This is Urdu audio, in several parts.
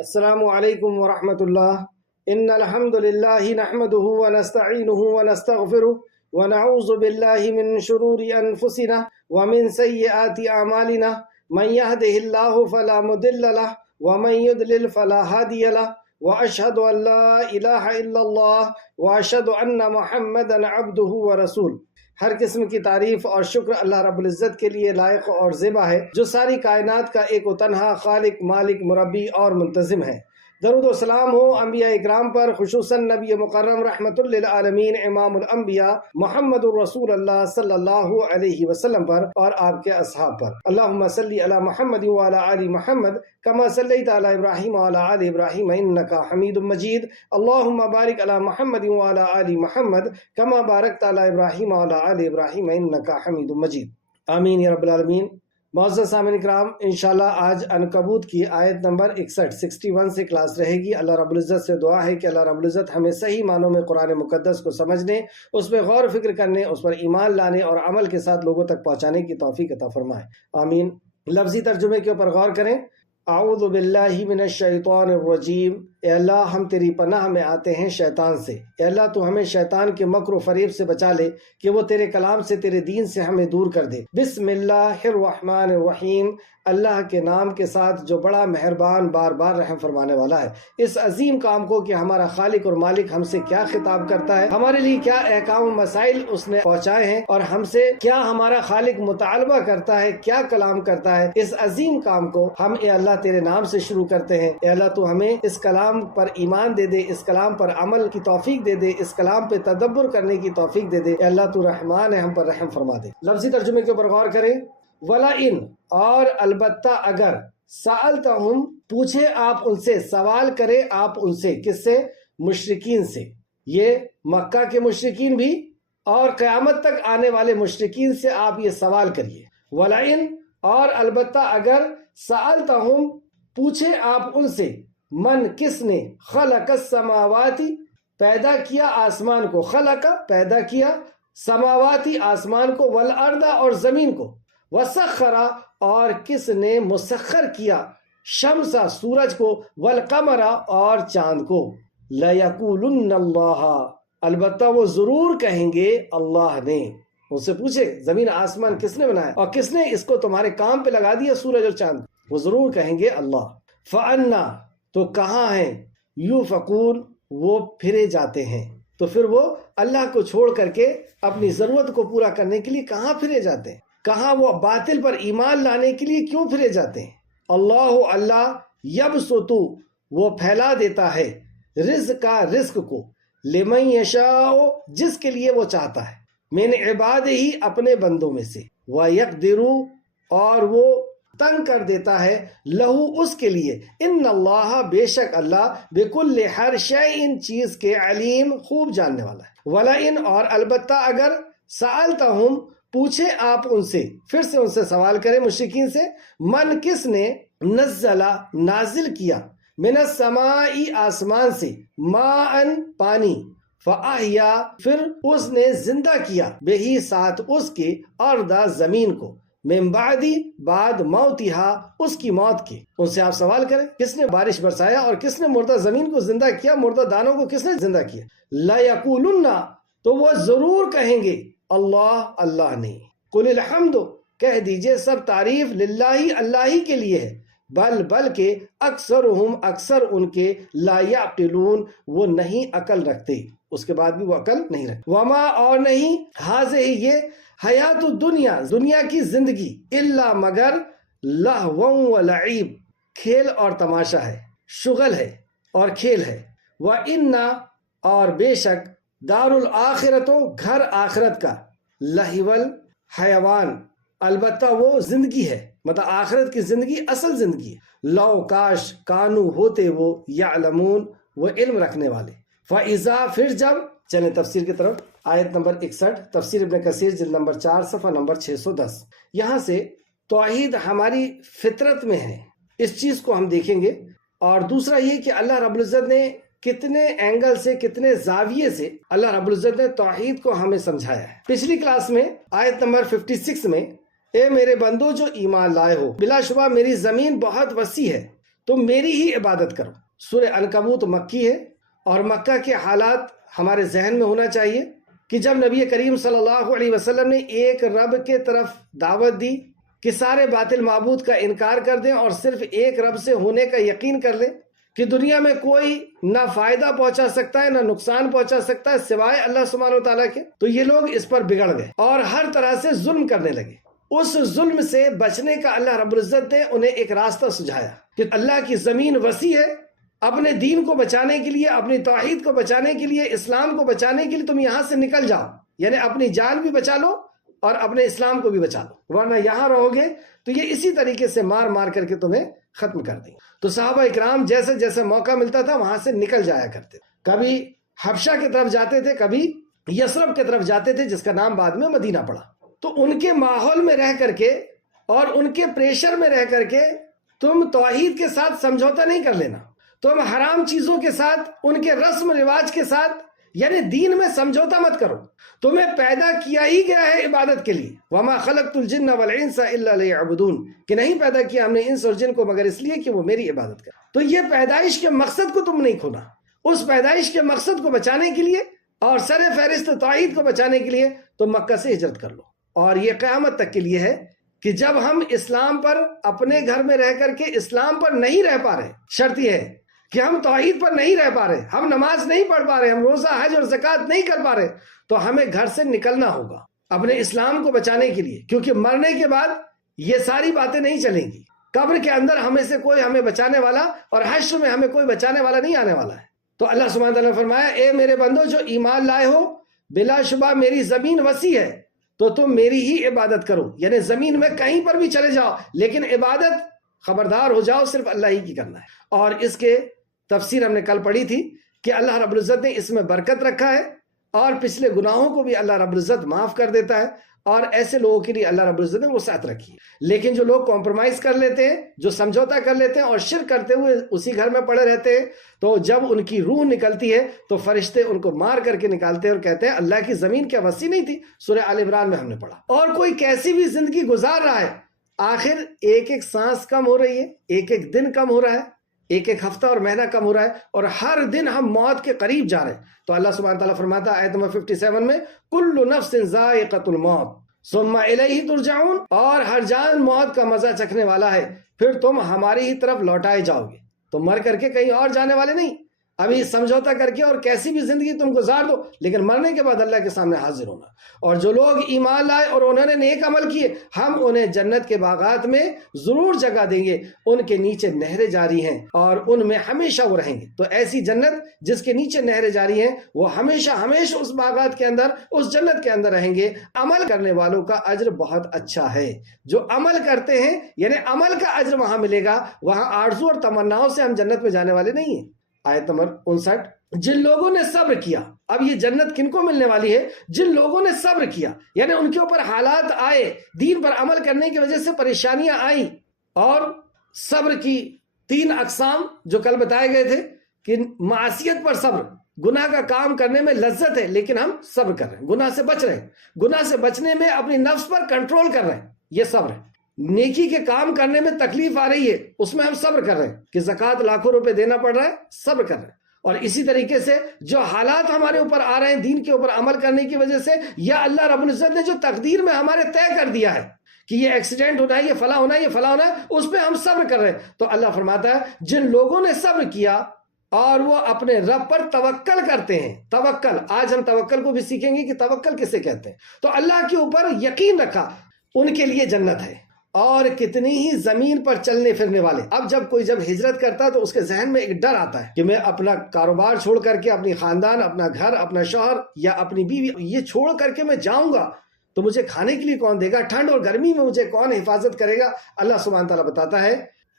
السلام علیکم ورحمۃ اللہ۔ ان الحمد للہ نحمده ونستعینه ونستغفره ونعوذ باللہ من شرور انفسنا ومن سیئات اعمالنا من يهده الله فلا مضل له ومن يضلل فلا هادي له واشهد ان لا الہ الا اللہ واشهد ان محمدا عبده ورسول۔ ہر قسم کی تعریف اور شکر اللہ رب العزت کے لیے لائق اور زیبا ہے، جو ساری کائنات کا ایک و تنہا خالق، مالک، مربی اور منتظم ہے۔ درود و سلام ہو انبیاء اکرام پر، خصوصاً نبی مکرم رحمت للعالمین امام الانبیاء محمد الرسول اللہ صلی اللہ علیہ وسلم پر اور آپ کے اصحاب پر۔ اللہم صلی علی محمد وعلی آل محمد کما صلیت علی ابراہیم وعلی آل ابراہیم انک حمید مجید۔ اللہم بارک علی محمد وعلی آل محمد کما بارکت علی ابراہیم وعلی آل ابراہیم انک حمید مجید۔ آمین یا رب العالمین۔ معزز سامعین اکرام، انشاءاللہ آج عنکبوت کی آیت نمبر 61 سے کلاس رہے گی۔ اللہ رب العزت سے دعا ہے کہ اللہ رب العزت ہمیں صحیح معنوں میں قرآن مقدس کو سمجھنے، اس پہ غور و فکر کرنے، اس پر ایمان لانے اور عمل کے ساتھ لوگوں تک پہنچانے کی توفیق عطا فرمائے، آمین۔ لفظی ترجمے کے اوپر غور کریں۔ اعوذ باللہ من الشیطان الرجیم، اے اللہ ہم تیری پناہ میں آتے ہیں شیطان سے۔ اے اللہ تو ہمیں شیطان کے مکر و فریب سے بچا لے کہ وہ تیرے کلام سے، تیرے دین سے ہمیں دور کر دے۔ بسم اللہ الرحمن الرحیم، اللہ کے نام کے ساتھ جو بڑا مہربان، بار بار رحم فرمانے والا ہے۔ اس عظیم کام کو کہ ہمارا خالق اور مالک ہم سے کیا خطاب کرتا ہے، ہمارے لیے کیا احکام و مسائل اس نے پہنچائے ہیں، اور ہم سے کیا ہمارا خالق مطالبہ کرتا ہے، کیا کلام کرتا ہے، اس عظیم کام کو ہم اے اللہ تیرے نام سے شروع کرتے ہیں۔ اے اللہ تو ہمیں اس کلام پر ایمان دے دے، اس کلام پر عمل کی توفیق دے دے، اس کلام پہ تدبر کرنے کی توفیق دے دے۔ اے اللہ تو رحمان ہے، ہم پر رحم فرما دے۔ لفظی ترجمے کے اوپر غور کریں۔ وَلَئِن، اور البتہ اگر، سألتہم، پوچھے آپ ان سے، سوال کرے آپ ان سے، کس سے؟ مشرکین سے۔ یہ مکہ کے مشرکین بھی اور قیامت تک آنے والے مشرکین سے آپ یہ سوال کریے۔ وَلَئِن، اور البتہ اگر، سألتہم، پوچھے آپ ان سے، من، کس نے، خلق السماواتی، پیدا کیا آسمان کو، خلق، پیدا کیا، سماواتی، آسمان کو، والارض، اور زمین کو، وسخر، اور کس نے مسخر کیا، شمس، سورج کو، والقمر، اور چاند کو، لَيَقُولُنَّ اللَّهَ، البتہ وہ ضرور کہیں گے اللہ نے۔ اس سے پوچھے زمین آسمان کس نے بنایا اور کس نے اس کو تمہارے کام پہ لگا دیا، سورج اور چاند، وہ ضرور کہیں گے اللہ۔ فَأَنَّا، تو کہاں ہیں، یُؤْفَکُونَ، وہ پھرے جاتے ہیں۔ تو پھر وہ اللہ کو چھوڑ کر کے اپنی ضرورت کو پورا کرنے کے لیے کہاں پھرے جاتے ہیں، کہاں وہ باطل پر ایمان لانے کے لیے کیوں پھرے جاتے ہیں۔ اللہ، اللہ، یبسط، وہ پھیلا دیتا ہے، رزق، رزق کو، لمن یشاء، جس کے لیے وہ چاہتا ہے، من عباد ہی، اپنے بندوں میں سے، ویقدر، اور وہ تنگ کر دیتا ہے، لہو، اس کے لیے، ان اللہ، بے شک اللہ، بکل، ہر شیء، چیز کے، علیم، خوب جاننے والا ہے۔ ولئن، اور البتہ اگر، سألتہم، پوچھے آپ ان سے، پھر سے ان سے سوال کرے مشرکین سے، من، کس نے، نزل، نازل کیا، من السماء، آسمان سے، ماء، پانی، فاحیا، پھر اس نے زندہ کیا، بہی، ساتھ اس کے، ارض، زمین کو، من بعد، بعد، موتہا، اس کی موت کے۔ ان سے آپ سوال کریں کس نے بارش برسایا اور کس نے مردہ زمین کو زندہ کیا، مردہ دانوں کو کس نے زندہ کیا۔ لَيَقُولُنَّ، تو وہ ضرور کہیں گے اللہ، اللہ نے۔ قُلِ الْحَمْدُ، کہہ دیجئے سب تعریف، للہ، اللہ ہی کے لیے ہے، بلکہ اکثرہم، اکثر ان کے، لا یعقلون، وہ نہیں عقل رکھتے، اس کے بعد بھی وہ عقل نہیں رکھتے۔ وما، اور نہیں، ہاذہ، یہ، حیات الدنیا، دنیا کی زندگی، الا، مگر، لہو و لعیب، کھیل اور تماشا ہے، شغل ہے اور کھیل ہے، وَإِنَّ، اور بے شک، دار الآخرت، گھر آخرت کا، لہول، حیوان، البتہ وہ زندگی ہے، مطلب آخرت کی زندگی اصل زندگی ہے، لو، کاش، کانو، ہوتے وہ، یعلمون، وہ علم رکھنے والے۔ فَإِذَا، پھر جب، چلیں تفسیر کی طرف۔ آیت نمبر 61، تفسیر ابن کثیر، جلد نمبر 4، صفحہ نمبر 610۔ یہاں سے توحید ہماری فطرت میں ہے، اس چیز کو ہم دیکھیں گے، اور دوسرا یہ کہ اللہ رب العزت نے کتنے اینگل سے، کتنے زاویے سے اللہ رب العزت نے توحید کو ہمیں سمجھایا ہے۔ پچھلی کلاس میں آیت نمبر 56 میں، اے میرے بندو جو ایمان لائے ہو، بلا شبہ میری زمین بہت وسیع ہے، تم میری ہی عبادت کرو۔ سورہ عنکبوت مکی ہے، اور مکہ کے حالات ہمارے ذہن میں ہونا چاہیے کہ جب نبی کریم صلی اللہ علیہ وسلم نے ایک رب کے طرف دعوت دی کہ سارے باطل معبود کا انکار کر دیں اور صرف ایک رب سے ہونے کا یقین کر لیں کہ دنیا میں کوئی نہ فائدہ پہنچا سکتا ہے نہ نقصان پہنچا سکتا ہے سوائے اللہ سبحانہ و تعالیٰ کے، تو یہ لوگ اس پر بگڑ گئے اور ہر طرح سے ظلم کرنے لگے۔ اس ظلم سے بچنے کا اللہ رب العزت نے انہیں ایک راستہ سجھایا کہ اللہ کی زمین وسیع ہے، اپنے دین کو بچانے کے لیے، اپنی توحید کو بچانے کے لیے، اسلام کو بچانے کے لیے تم یہاں سے نکل جاؤ، یعنی اپنی جان بھی بچا لو اور اپنے اسلام کو بھی بچا لو، ورنہ یہاں رہو گے تو یہ اسی طریقے سے مار مار کر کے تمہیں ختم کر دیں۔ تو صحابہ اکرام جیسے جیسے موقع ملتا تھا وہاں سے نکل جایا کرتے، کبھی حبشہ کی طرف جاتے تھے، کبھی یثرب کی طرف جاتے تھے جس کا نام بعد میں مدینہ پڑا۔ تو ان کے ماحول میں رہ کر کے اور ان کے پریشر میں رہ کر کے تم توحید کے ساتھ سمجھوتا نہیں کر لینا، تم حرام چیزوں کے ساتھ، ان کے رسم رواج کے ساتھ، یعنی دین میں سمجھوتا مت کرو۔ تمہیں پیدا کیا ہی گیا ہے عبادت کے لیے، وما خلقت الجن والانس الا لیعبدون، کہ نہیں پیدا کیا ہم نے انس اور جن کو مگر اس لیے کہ وہ میری عبادت کریں۔ تو یہ پیدائش کے مقصد کو تم نہیں کھونا، اس پیدائش کے مقصد کو بچانے کے لیے اور سر فہرست توحید کو بچانے کے لیے تم مکہ سے ہجرت کر لو۔ اور یہ قیامت تک کے لیے ہے کہ جب ہم اسلام پر اپنے گھر میں رہ کر کے اسلام پر نہیں رہ پا رہے، شرط یہ ہے کہ ہم توحید پر نہیں رہ پا رہے، ہم نماز نہیں پڑھ پا رہے، ہم روزہ حج اور زکوٰۃ نہیں کر پا رہے، تو ہمیں گھر سے نکلنا ہوگا اپنے اسلام کو بچانے کے لیے، کیونکہ مرنے کے بعد یہ ساری باتیں نہیں چلیں گی۔ قبر کے اندر ہمیں سے کوئی ہمیں بچانے والا اور حشر میں ہمیں کوئی بچانے والا نہیں آنے والا ہے۔ تو اللہ سبحانہ وتعالیٰ نے فرمایا، اے میرے بندو جو ایمان لائے ہو، بلا شبہ میری زمین وسیع ہے تو تم میری ہی عبادت کرو، یعنی زمین میں کہیں پر بھی چلے جاؤ لیکن عبادت خبردار ہو جاؤ صرف اللہ ہی کی کرنا ہے۔ اور اس کے تفسیر ہم نے کل پڑھی تھی کہ اللہ رب العزت نے اس میں برکت رکھا ہے اور پچھلے گناہوں کو بھی اللہ رب العزت معاف کر دیتا ہے، اور ایسے لوگوں کے لیے اللہ رب العزت نے وسعت رکھی ہے۔ لیکن جو لوگ کمپرومائز کر لیتے ہیں، جو سمجھوتا کر لیتے ہیں اور شرک کرتے ہوئے اسی گھر میں پڑے رہتے ہیں، تو جب ان کی روح نکلتی ہے تو فرشتے ان کو مار کر کے نکالتے ہیں اور کہتے ہیں اللہ کی زمین کیا وسیع نہیں تھی؟ سورہ آل عمران میں ہم نے پڑھا۔ اور کوئی کیسی بھی زندگی گزار رہا ہے، آخر ایک ایک سانس کم ہو رہی ہے، ایک ایک دن کم ہو رہا ہے، ایک ایک ہفتہ اور مہینہ کم ہو رہا ہے، اور ہر دن ہم موت کے قریب جا رہے ہیں۔ تو اللہ سبحانہ تعالیٰ فرماتا ہے آیت نمبر 57 میں، کل نفس ذائقۃ الموت ثم الیہ ترجعون، اور ہر جان موت کا مزہ چکھنے والا ہے، پھر تم ہماری ہی طرف لوٹائے جاؤ گے۔ تو مر کر کے کہیں اور جانے والے نہیں، ابھی سمجھوتا کر کے اور کیسی بھی زندگی تم گزار دو، لیکن مرنے کے بعد اللہ کے سامنے حاضر ہونا۔ اور جو لوگ ایمان لائے اور انہوں نے نیک عمل کیے، ہم انہیں جنت کے باغات میں ضرور جگہ دیں گے، ان کے نیچے نہریں جاری ہیں اور ان میں ہمیشہ وہ رہیں گے۔ تو ایسی جنت جس کے نیچے نہریں جاری ہیں، وہ ہمیشہ ہمیشہ اس باغات کے اندر، اس جنت کے اندر رہیں گے۔ عمل کرنے والوں کا اجر بہت اچھا ہے، جو عمل کرتے ہیں یعنی عمل کا اجر وہاں ملے گا، وہاں آرزو اور تمناؤں سے ہم جنت میں جانے والے نہیں ہیں۔ آیت نمبر 59، جن لوگوں نے صبر کیا، اب یہ جنت کن کو ملنے والی ہے؟ جن لوگوں نے صبر کیا، یعنی ان کے اوپر حالات آئے، دین پر عمل کرنے کی وجہ سے پریشانیاں آئیں، اور صبر کی 3 اقسام جو کل بتائے گئے تھے کہ معصیت پر صبر، گناہ کا کام کرنے میں لذت ہے لیکن ہم صبر کر رہے ہیں، گناہ سے بچ رہے ہیں، گناہ سے بچنے میں اپنی نفس پر کنٹرول کر رہے ہیں، یہ صبر ہے۔ نیکی کے کام کرنے میں تکلیف آ رہی ہے، اس میں ہم صبر کر رہے ہیں کہ زکوٰۃ لاکھوں روپے دینا پڑ رہا ہے، صبر کر رہے ہیں۔ اور اسی طریقے سے جو حالات ہمارے اوپر آ رہے ہیں دین کے اوپر عمل کرنے کی وجہ سے، یا اللہ رب العزت نے جو تقدیر میں ہمارے طے کر دیا ہے کہ یہ ایکسیڈنٹ ہونا ہے، یہ فلاں ہونا ہے، یہ فلاں ہونا ہے، اس پہ ہم صبر کر رہے ہیں۔ تو اللہ فرماتا ہے جن لوگوں نے صبر کیا اور وہ اپنے رب پر توکل کرتے ہیں، توکل، آج ہم توکل کو بھی سیکھیں گے کہ توکل کسے کہتے ہیں۔ تو اللہ کے اوپر یقین رکھا، ان کے لیے جنت ہے۔ اور کتنی ہی زمین پر چلنے پھرنے والے، اب جب ہجرت کرتا ہے تو اس کے ذہن میں ایک ڈر آتا ہے کہ میں اپنا کاروبار چھوڑ کر کے، اپنی خاندان، اپنا گھر، اپنا شوہر یا اپنی بیوی، یہ چھوڑ کر کے میں جاؤں گا تو مجھے کھانے کے لیے کون دے گا؟ ٹھنڈ اور گرمی میں مجھے کون حفاظت کرے گا؟ اللہ سبحانہ تعالیٰ بتاتا ہے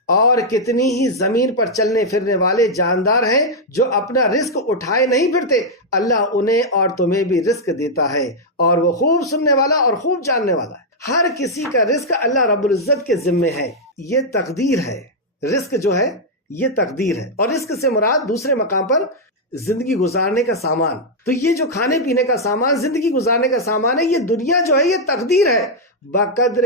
اور کتنی ہی زمین پر چلنے پھرنے والے جاندار ہیں جو اپنا رزق اٹھائے نہیں پھرتے، اللہ انہیں اور تمہیں بھی رزق دیتا ہے، اور وہ خوب سننے والا اور خوب جاننے والا ہے۔ ہر کسی کا رزق اللہ رب العزت کے ذمے ہے، یہ تقدیر ہے۔ رزق جو ہے یہ تقدیر ہے، اور رزق سے مراد دوسرے مقام پر زندگی گزارنے کا سامان۔ تو یہ جو کھانے پینے کا سامان، زندگی گزارنے کا سامان ہے، یہ دنیا جو ہے یہ تقدیر ہے، بقدر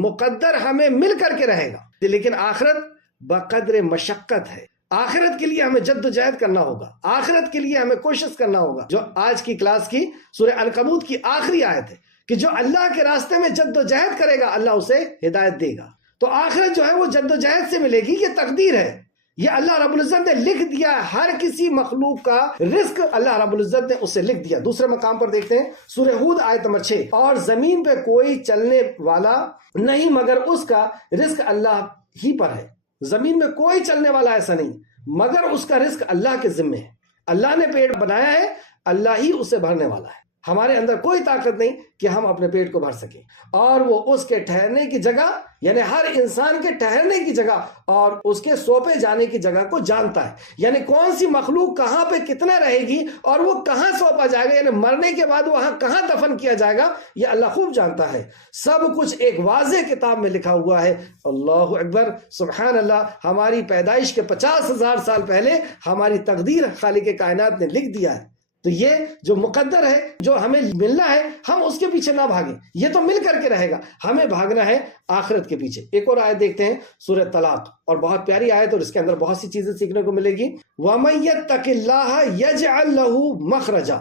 مقدر ہمیں مل کر کے رہے گا، لیکن آخرت بقدر مشقت ہے. آخرت کے لیے ہمیں جد و جہد کرنا ہوگا، آخرت کے لیے ہمیں کوشش کرنا ہوگا. جو آج کی کلاس کی سورہ عنکبوت کی آخری آیت ہے کہ جو اللہ کے راستے میں جد و جہد کرے گا اللہ اسے ہدایت دے گا. تو آخرت جو ہے وہ جد و جہد سے ملے گی، یہ تقدیر ہے، یہ اللہ رب العزت نے لکھ دیا. ہر کسی مخلوق کا رزق اللہ رب العزت نے اسے لکھ دیا. دوسرے مقام پر دیکھتے ہیں سورہ ہود آیت نمبر 6، اور زمین پہ کوئی چلنے والا نہیں مگر اس کا رزق اللہ ہی پر ہے. زمین میں کوئی چلنے والا ایسا نہیں مگر اس کا رزق اللہ کے ذمے ہے. اللہ نے پیٹ بنایا ہے، اللہ ہی اسے بھرنے والا ہے. ہمارے اندر کوئی طاقت نہیں کہ ہم اپنے پیٹ کو بھر سکیں. اور وہ اس کے ٹھہرنے کی جگہ، یعنی ہر انسان کے ٹھہرنے کی جگہ اور اس کے سونپے جانے کی جگہ کو جانتا ہے. یعنی کون سی مخلوق کہاں پہ کتنا رہے گی اور وہ کہاں سونپا جائے گا، یعنی مرنے کے بعد وہاں کہاں دفن کیا جائے گا، یہ اللہ خوب جانتا ہے. سب کچھ ایک واضح کتاب میں لکھا ہوا ہے. اللہ اکبر، سبحان اللہ. ہماری پیدائش کے 50,000 سال پہلے ہماری تقدیر خالق کائنات نے لکھ دیا ہے. تو یہ جو مقدر ہے، جو ہمیں ملنا ہے، ہم اس کے پیچھے نہ بھاگیں، یہ تو مل کر کے رہے گا. ہمیں بھاگنا ہے آخرت کے پیچھے. ایک اور آیت دیکھتے ہیں سورہ طلاق، اور بہت پیاری آیت اور اس کے اندر بہت سی چیزیں سیکھنے کو ملے گی. وَمَن يَتَّقِ اللَّهَ يَجْعَل لَّهُ مَخْرَجًا،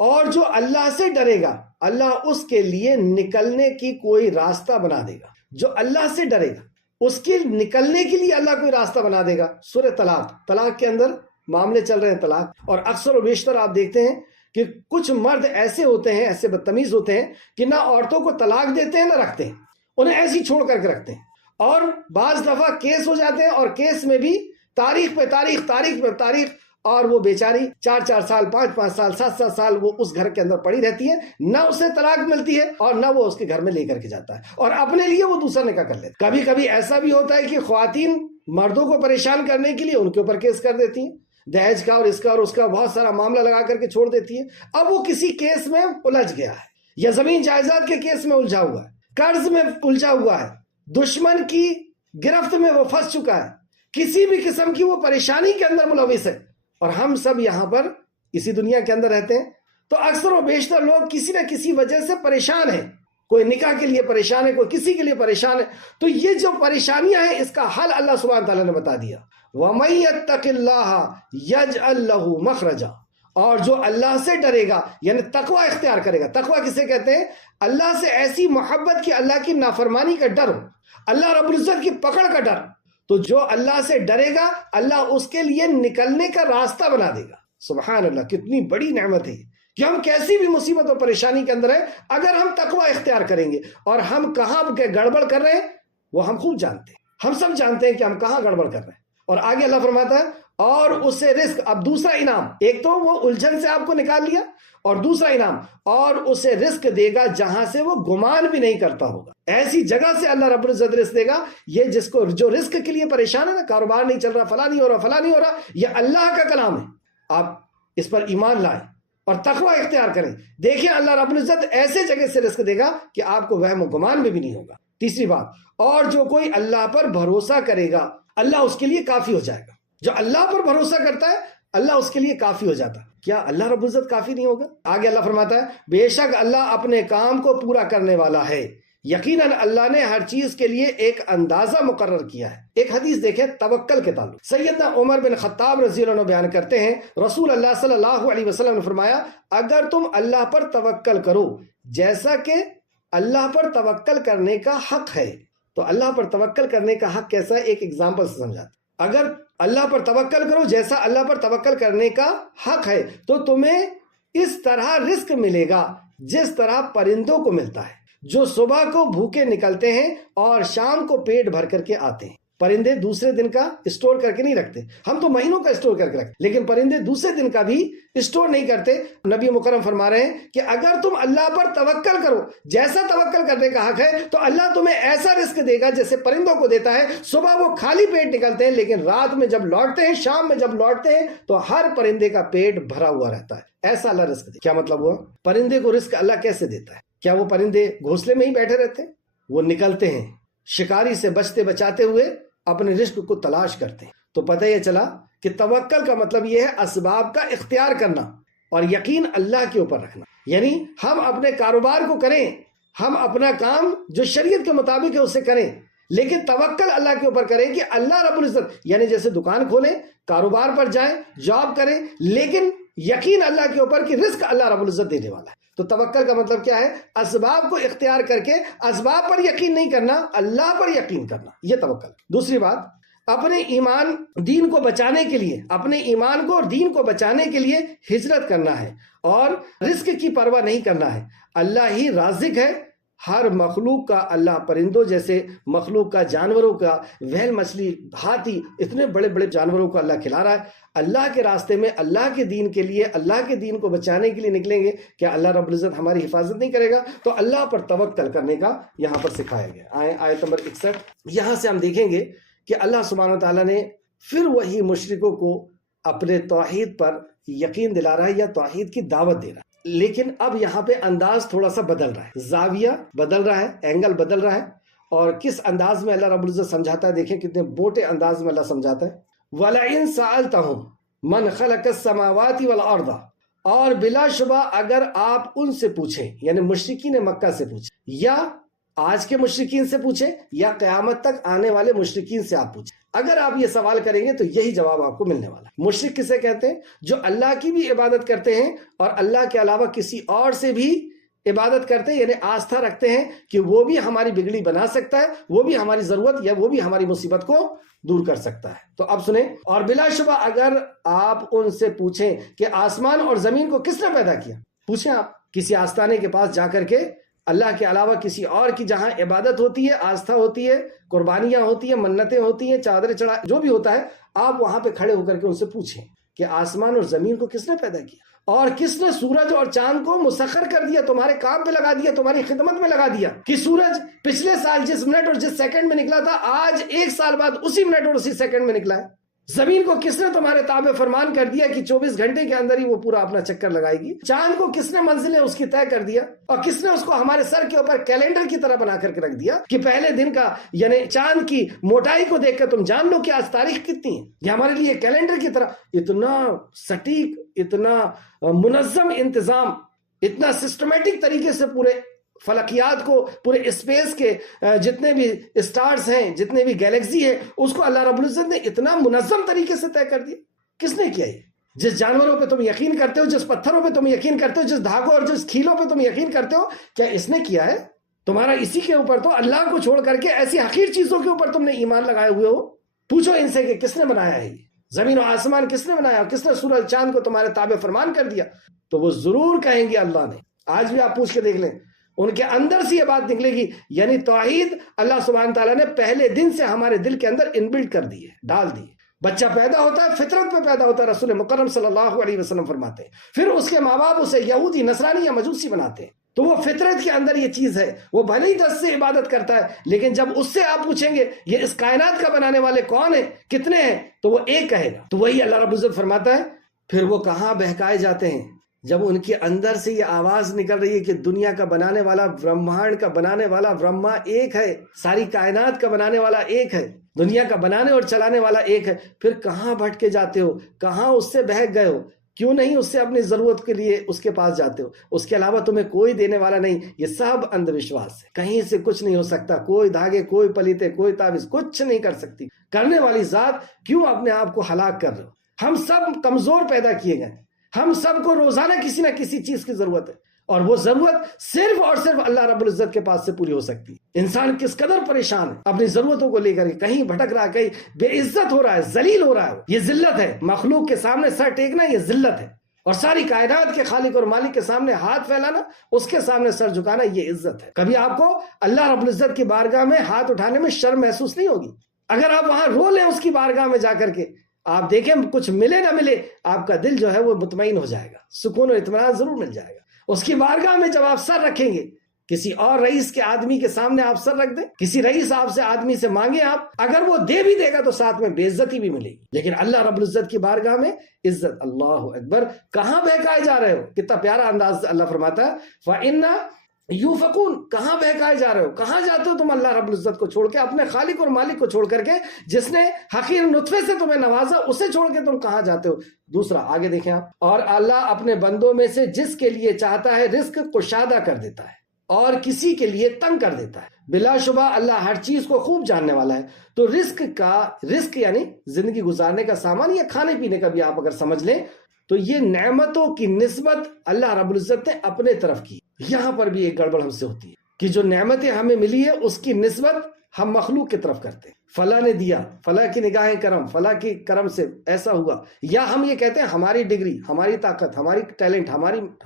اور جو اللہ سے ڈرے گا اللہ اس کے لیے نکلنے کی کوئی راستہ بنا دے گا. جو اللہ سے ڈرے گا اس کے نکلنے کے لیے اللہ کوئی راستہ بنا دے گا. سورہ طلاق کے اندر معاملے چل رہے ہیں طلاق، اور اکثر و بیشتر آپ دیکھتے ہیں کہ کچھ مرد ایسے ہوتے ہیں، ایسے بدتمیز ہوتے ہیں کہ نہ عورتوں کو طلاق دیتے ہیں نہ رکھتے ہیں، انہیں ایسی چھوڑ کر کے رکھتے ہیں. اور بعض دفعہ کیس ہو جاتے ہیں اور کیس میں بھی تاریخ پہ تاریخ، تاریخ پہ تاریخ، اور وہ بیچاری 4 سال 5 سال 7 سال وہ اس گھر کے اندر پڑی رہتی ہے، نہ اسے طلاق ملتی ہے اور نہ وہ اس کے گھر میں لے کر کے جاتا ہے، اور اپنے لیے وہ دوسرا نکاح کر لیتا. کبھی کبھی ایسا بھی ہوتا ہے کہ خواتین مردوں کو پریشان کرنے کے لیے ان کے اوپر کیس کر دیتی ہیں، دہیج کا اور اس کا اور اس کا بہت سارا معاملہ لگا کر کے چھوڑ دیتی ہے. اب وہ کسی کیس میں الجھ گیا ہے، یا زمین جائیداد کے کیس میں الجھا ہوا ہے، قرض میں الجھا ہوا ہے، دشمن کی گرفت میں وہ پھنس چکا ہے، کسی بھی قسم کی وہ پریشانی کے اندر ملوث ہے. اور ہم سب یہاں پر اسی دنیا کے اندر رہتے ہیں، تو اکثر و بیشتر لوگ کسی نہ کسی وجہ سے پریشان ہیں. کوئی نکاح کے لیے پریشان ہے، کوئی کسی کے لیے پریشان ہے. تو یہ جو پریشانیاں ہیں اس کا حل اللہ سبحانہ تعالیٰ نے بتا دیا. وَمَن يَتَّقِ اللَّهَ يَجْعَل لَّهُ مَخْرَجًا، اور جو اللہ سے ڈرے گا یعنی تقوی اختیار کرے گا. تقوی کسے کہتے ہیں؟ اللہ سے ایسی محبت کہ اللہ کی نافرمانی کا ڈر ہو، اللہ رب العزت کی پکڑ کا ڈر. تو جو اللہ سے ڈرے گا اللہ اس کے لیے نکلنے کا راستہ بنا دے گا. سبحان اللہ، کتنی بڑی نعمت ہے کہ ہم کیسی بھی مصیبت اور پریشانی کے اندر ہیں، اگر ہم تقوی اختیار کریں گے. اور ہم کہاں گڑبڑ کر رہے ہیں وہ ہم خوب جانتے ہیں، ہم سب جانتے ہیں کہ ہم کہاں گڑبڑ کر رہے ہیں. اور آگے اللہ فرماتا ہے اور اسے رزق، اب دوسرا انعام، ایک تو وہ الجھن سے آپ کو نکال لیا، اور دوسرا انعام، اور اسے رزق دے گا جہاں سے وہ گمان بھی نہیں کرتا ہوگا. ایسی جگہ سے اللہ رب العزت رزق دے گا. یہ جس کو جو رزق کے لیے پریشان ہے نا، کاروبار نہیں چل رہا، فلاں نہیں ہو رہا، فلاں نہیں ہو رہا، یہ اللہ کا کلام ہے. آپ اس پر ایمان لائیں اور تقوی اختیار کریں. دیکھیں اللہ رب العزت ایسے جگہ سے رزق دے گا کہ آپ کو وہم و گمان میں بھی نہیں ہوگا. تیسری بات، اور جو کوئی اللہ پر بھروسہ کرے گا اللہ اس کے لیے کافی ہو جائے گا. جو اللہ پر بھروسہ کرتا ہے اللہ اس کے لیے کافی ہو جاتا ہے. کیا اللہ رب العزت کافی نہیں ہوگا؟ آگے اللہ فرماتا ہے بے شک اللہ اپنے کام کو پورا کرنے والا ہے، یقیناً اللہ نے ہر چیز کے لیے ایک اندازہ مقرر کیا ہے. ایک حدیث دیکھیں توکل کے تعلق. سیدنا عمر بن خطاب رضی اللہ عنہ بیان کرتے ہیں رسول اللہ صلی اللہ علیہ وسلم نے فرمایا اگر تم اللہ پر توکل کرو جیسا کہ اللہ پر توکل کرنے کا حق ہے. تو اللہ پر توکل کرنے کا حق کیسا ہے؟ ایک ایگزامپل سے سمجھاتے. اگر اللہ پر توکل کرو جیسا اللہ پر توکل کرنے کا حق ہے تو تمہیں اس طرح رزق ملے گا جس طرح پرندوں کو ملتا ہے جو صبح کو بھوکے نکلتے ہیں اور شام کو پیٹ بھر کر کے آتے ہیں. پرندے دوسرے دن کا اسٹور کر کے نہیں رکھتے، ہم تو مہینوں کا اسٹور کر کے رکھتے، لیکن پرندے دوسرے دن کا بھی اسٹور نہیں کرتے. نبی مکرم فرما رہے ہیں کہ اگر تم اللہ پر توکل کرو جیسا توکل کرنے کا حق ہے تو اللہ تمہیں ایسا رزق دے گا جیسے پرندوں کو دیتا ہے. صبح وہ خالی پیٹ نکلتے ہیں لیکن رات میں جب لوٹتے ہیں، شام میں جب لوٹتے ہیں تو ہر پرندے کا پیٹ بھرا ہوا رہتا ہے. ایسا اللہ رزق دے. کیا مطلب ہوا؟ پرندے کو رزق اللہ کیسے دیتا ہے؟ کیا وہ پرندے گھونسلے میں ہی بیٹھے رہتے ہیں؟ وہ نکلتے ہیں شکاری سے بچتے بچاتے ہوئے اپنے رزق کو تلاش کرتے ہیں. تو پتہ یہ چلا کہ توکل کا مطلب یہ ہے اسباب کا اختیار کرنا اور یقین اللہ کے اوپر رکھنا. یعنی ہم اپنے کاروبار کو کریں، ہم اپنا کام جو شریعت کے مطابق ہے اسے کریں، لیکن توکل اللہ کے اوپر کریں کہ اللہ رب العزت، یعنی جیسے دکان کھولیں، کاروبار پر جائیں، جاب کریں، لیکن یقین اللہ کے اوپر کہ رزق اللہ رب العزت دینے والا ہے۔ تو توکل کا مطلب کیا ہے؟ اسباب کو اختیار کر کے اسباب پر یقین نہیں کرنا، اللہ پر یقین کرنا، یہ توکل۔ دوسری بات، اپنے ایمان دین کو بچانے کے لیے، اپنے ایمان کو اور دین کو بچانے کے لیے ہجرت کرنا ہے اور رزق کی پرواہ نہیں کرنا ہے۔ اللہ ہی رازق ہے، ہر مخلوق کا اللہ، پرندوں جیسے مخلوق کا، جانوروں کا، ویل مچھلی، ہاتھی، اتنے بڑے بڑے جانوروں کو اللہ کھلا رہا ہے۔ اللہ کے راستے میں، اللہ کے دین کے لیے، اللہ کے دین کو بچانے کے لیے نکلیں گے، کیا اللہ رب العزت ہماری حفاظت نہیں کرے گا؟ تو اللہ پر توکل کرنے کا یہاں پر سکھایا گیا۔ آیت نمبر 61، یہاں سے ہم دیکھیں گے کہ اللہ سبحانہ وتعالیٰ نے پھر وہی مشرکوں کو اپنے توحید پر یقین دلا رہا ہے یا توحید کی دعوت دے رہا ہے، لیکن اب یہاں پہ انداز تھوڑا سا بدل رہا ہے، زاویہ بدل رہا ہے، اینگل بدل رہا ہے، اور کس انداز میں اللہ رب العزت سمجھاتا ہے، دیکھیں کتنے موٹے انداز میں اللہ سمجھاتا ہے۔ وَلَئِن سَأَلْتَهُمْ مَنْ خَلَقَ السَّمَاوَاتِ وَالْأَرْضَ، اور بلا شبہ اگر آپ ان سے پوچھیں، یعنی مشرکین مکہ سے پوچھیں، یا آج کے مشرکین سے پوچھیں، یا قیامت تک آنے والے مشرکین سے آپ پوچھیں، اگر آپ یہ سوال کریں گے تو یہی جواب آپ کو ملنے والا ہے۔ مشرک کسے کہتے ہیں؟ جو اللہ کی بھی عبادت کرتے ہیں اور اللہ کے علاوہ کسی اور سے بھی عبادت کرتے ہیں، یعنی آستھا رکھتے ہیں کہ وہ بھی ہماری بگڑی بنا سکتا ہے، وہ بھی ہماری ضرورت یا وہ بھی ہماری مصیبت کو دور کر سکتا ہے۔ تو اب سنیں، اور بلا شبہ اگر آپ ان سے پوچھیں کہ آسمان اور زمین کو کس نے پیدا کیا، پوچھیں آپ کسی آستانے کے پاس جا کر کے، اللہ کے علاوہ کسی اور کی جہاں عبادت ہوتی ہے، آستھا ہوتی ہے، قربانیاں ہوتی ہیں، منتیں ہوتی ہیں، چادریں چڑھا، جو بھی ہوتا ہے، آپ وہاں پہ کھڑے ہو کر کے ان سے پوچھیں کہ آسمان اور زمین کو کس نے پیدا کیا، اور کس نے سورج اور چاند کو مسخر کر دیا، تمہارے کام پہ لگا دیا، تمہاری خدمت میں لگا دیا، کہ سورج پچھلے سال جس منٹ اور جس سیکنڈ میں نکلا تھا، آج 1 سال بعد اسی منٹ اور اسی سیکنڈ میں نکلا ہے۔ زمین کو کس نے تمہارے تابع فرمان کر دیا کہ 24 گھنٹے کے اندر ہی وہ پورا اپنا چکر لگائے گی۔ چاند کو کس نے منزلیں اس کی طے کر دیا، اور کس نے اس کو ہمارے سر کے اوپر کیلنڈر کی طرح بنا کر کے رکھ دیا کہ پہلے دن کا، یعنی چاند کی موٹائی کو دیکھ کر تم جان لو کہ آج تاریخ کتنی ہے۔ یہ ہمارے لیے کیلنڈر کی طرح اتنا سٹیک، اتنا منظم انتظام، اتنا سسٹمیٹک طریقے سے پورے فلکیات کو، پورے اسپیس کے جتنے بھی اسٹارز ہیں، جتنے بھی گیلیکسی ہے، اس کو اللہ رب العزت نے اتنا منظم طریقے سے طے کر دیا۔ کس نے کیا یہ؟ جس جانوروں پہ تم یقین کرتے ہو، جس پتھروں پہ تم یقین کرتے ہو، جس دھاگوں اور جس کھیلوں پہ تم یقین کرتے ہو، کیا اس نے کیا ہے؟ تمہارا اسی کے اوپر تو اللہ کو چھوڑ کر کے ایسی حقیر چیزوں کے اوپر تم نے ایمان لگائے ہوئے ہو۔ پوچھو ان سے کہ کس نے بنایا ہے یہ زمین و آسمان، کس نے بنایا، کس نے سورج چاند کو تمہارے تابع فرمان کر دیا؟ تو وہ ضرور کہیں گے اللہ نے۔ آج بھی آپ پوچھ کے دیکھ لیں، ان کے اندر سے یہ بات نکلے گی، یعنی توحید اللہ سبحانہ تعالیٰ نے پہلے دن سے ہمارے دل کے اندر انبلٹ کر دی ہے، ڈال دی ہے۔ بچہ پیدا ہوتا ہے، فطرت پہ پیدا ہوتا ہے، رسول مکرم صلی اللہ علیہ وسلم فرماتے ہیں، پھر اس کے ماں باپ اسے یہودی، نصرانی یا مجوسی بناتے ہیں، تو وہ فطرت کے اندر یہ چیز ہے، وہ بھلے ہی 10 سے عبادت کرتا ہے، لیکن جب اس سے آپ پوچھیں گے یہ اس کائنات کا بنانے والے کون ہیں، کتنے ہیں، تو وہ ایک کہے گا۔ تو وہی اللہ رب العزت فرماتا ہے، پھر وہ کہاں بہکائے جاتے ہیں جب ان کے اندر سے یہ آواز نکل رہی ہے کہ دنیا کا بنانے والا، برہمانڈ کا بنانے والا برہما ایک ہے، ساری کائنات کا بنانے والا ایک ہے، دنیا کا بنانے اور چلانے والا ایک ہے، پھر کہاں بھٹکے جاتے ہو، کہاں اس سے بہک گئے ہو، کیوں نہیں اس سے اپنی ضرورت کے لیے اس کے پاس جاتے ہو؟ اس کے علاوہ تمہیں کوئی دینے والا نہیں۔ یہ سب اندھ وشواس ہے، کہیں سے کچھ نہیں ہو سکتا، کوئی دھاگے، کوئی پلیتے، کوئی تعویذ کچھ نہیں کر سکتی۔ کرنے والی ذات، کیوں اپنے آپ کو ہلاک کر رہے ہو؟ ہم سب کمزور پیدا کیے گئے، ہم سب کو روزانہ کسی نہ کسی چیز کی ضرورت ہے، اور وہ ضرورت صرف اور صرف اللہ رب العزت کے پاس سے پوری ہو سکتی ہے۔ انسان کس قدر پریشان ہے اپنی ضرورتوں کو لے کر کے، کہیں بھٹک رہا ہے، کہیں بے عزت ہو رہا ہے، ذلیل ہو رہا ہے، یہ ذلت ہے۔ مخلوق کے سامنے سر ٹیکنا یہ ذلت ہے، اور ساری کائنات کے خالق اور مالک کے سامنے ہاتھ پھیلانا، اس کے سامنے سر جھکانا، یہ عزت ہے۔ کبھی آپ کو اللہ رب العزت کی بارگاہ میں ہاتھ اٹھانے میں شرم محسوس نہیں ہوگی؟ اگر آپ وہاں رو لیں اس کی بارگاہ میں جا کر کے، آپ دیکھیں کچھ ملے نہ ملے، آپ کا دل جو ہے وہ مطمئن ہو جائے گا، سکون و اطمینان ضرور مل جائے گا۔ اس کی بارگاہ میں جب آپ سر رکھیں گے، کسی اور رئیس کے آدمی کے سامنے آپ سر رکھ دیں، کسی رئیس آپ سے آدمی سے مانگے آپ، اگر وہ دے بھی دے گا تو ساتھ میں بے عزتی بھی ملے گی، لیکن اللہ رب العزت کی بارگاہ میں عزت۔ اللہ اکبر، کہاں بہکائے جا رہے ہو؟ کتنا پیارا انداز اللہ فرماتا ہے، فَإِنَّا یوفقون، کہاں بہکائے جا رہے ہو، کہاں جاتے ہو تم اللہ رب العزت کو چھوڑ کے، اپنے خالق اور مالک کو چھوڑ کر کے، جس نے حقیر نطفے سے تمہیں نوازا، اسے چھوڑ کے تم کہاں جاتے ہو؟ دوسرا آگے دیکھیں آپ، اور اللہ اپنے بندوں میں سے جس کے لیے چاہتا ہے رزق کشادہ کر دیتا ہے، اور کسی کے لیے تنگ کر دیتا ہے۔ بلا شبہ اللہ ہر چیز کو خوب جاننے والا ہے۔ تو رزق یعنی زندگی گزارنے کا سامان یا کھانے پینے کا بھی آپ اگر سمجھ لیں تو یہ نعمتوں کی نسبت اللہ رب العزت نے اپنے طرف کی۔ یہاں پر بھی ایک گڑبڑ ہم سے ہوتی ہے کہ جو نعمتیں ہمیں ملی ہے اس کی نسبت ہم مخلوق کی طرف کرتے ہیں۔ فلاں نے دیا، فلاں کی نگاہیں کرم، فلاں کی کرم سے ایسا ہوا، یا ہم یہ کہتے ہیں ہماری ڈگری، ہماری طاقت، ہماری ٹیلنٹ،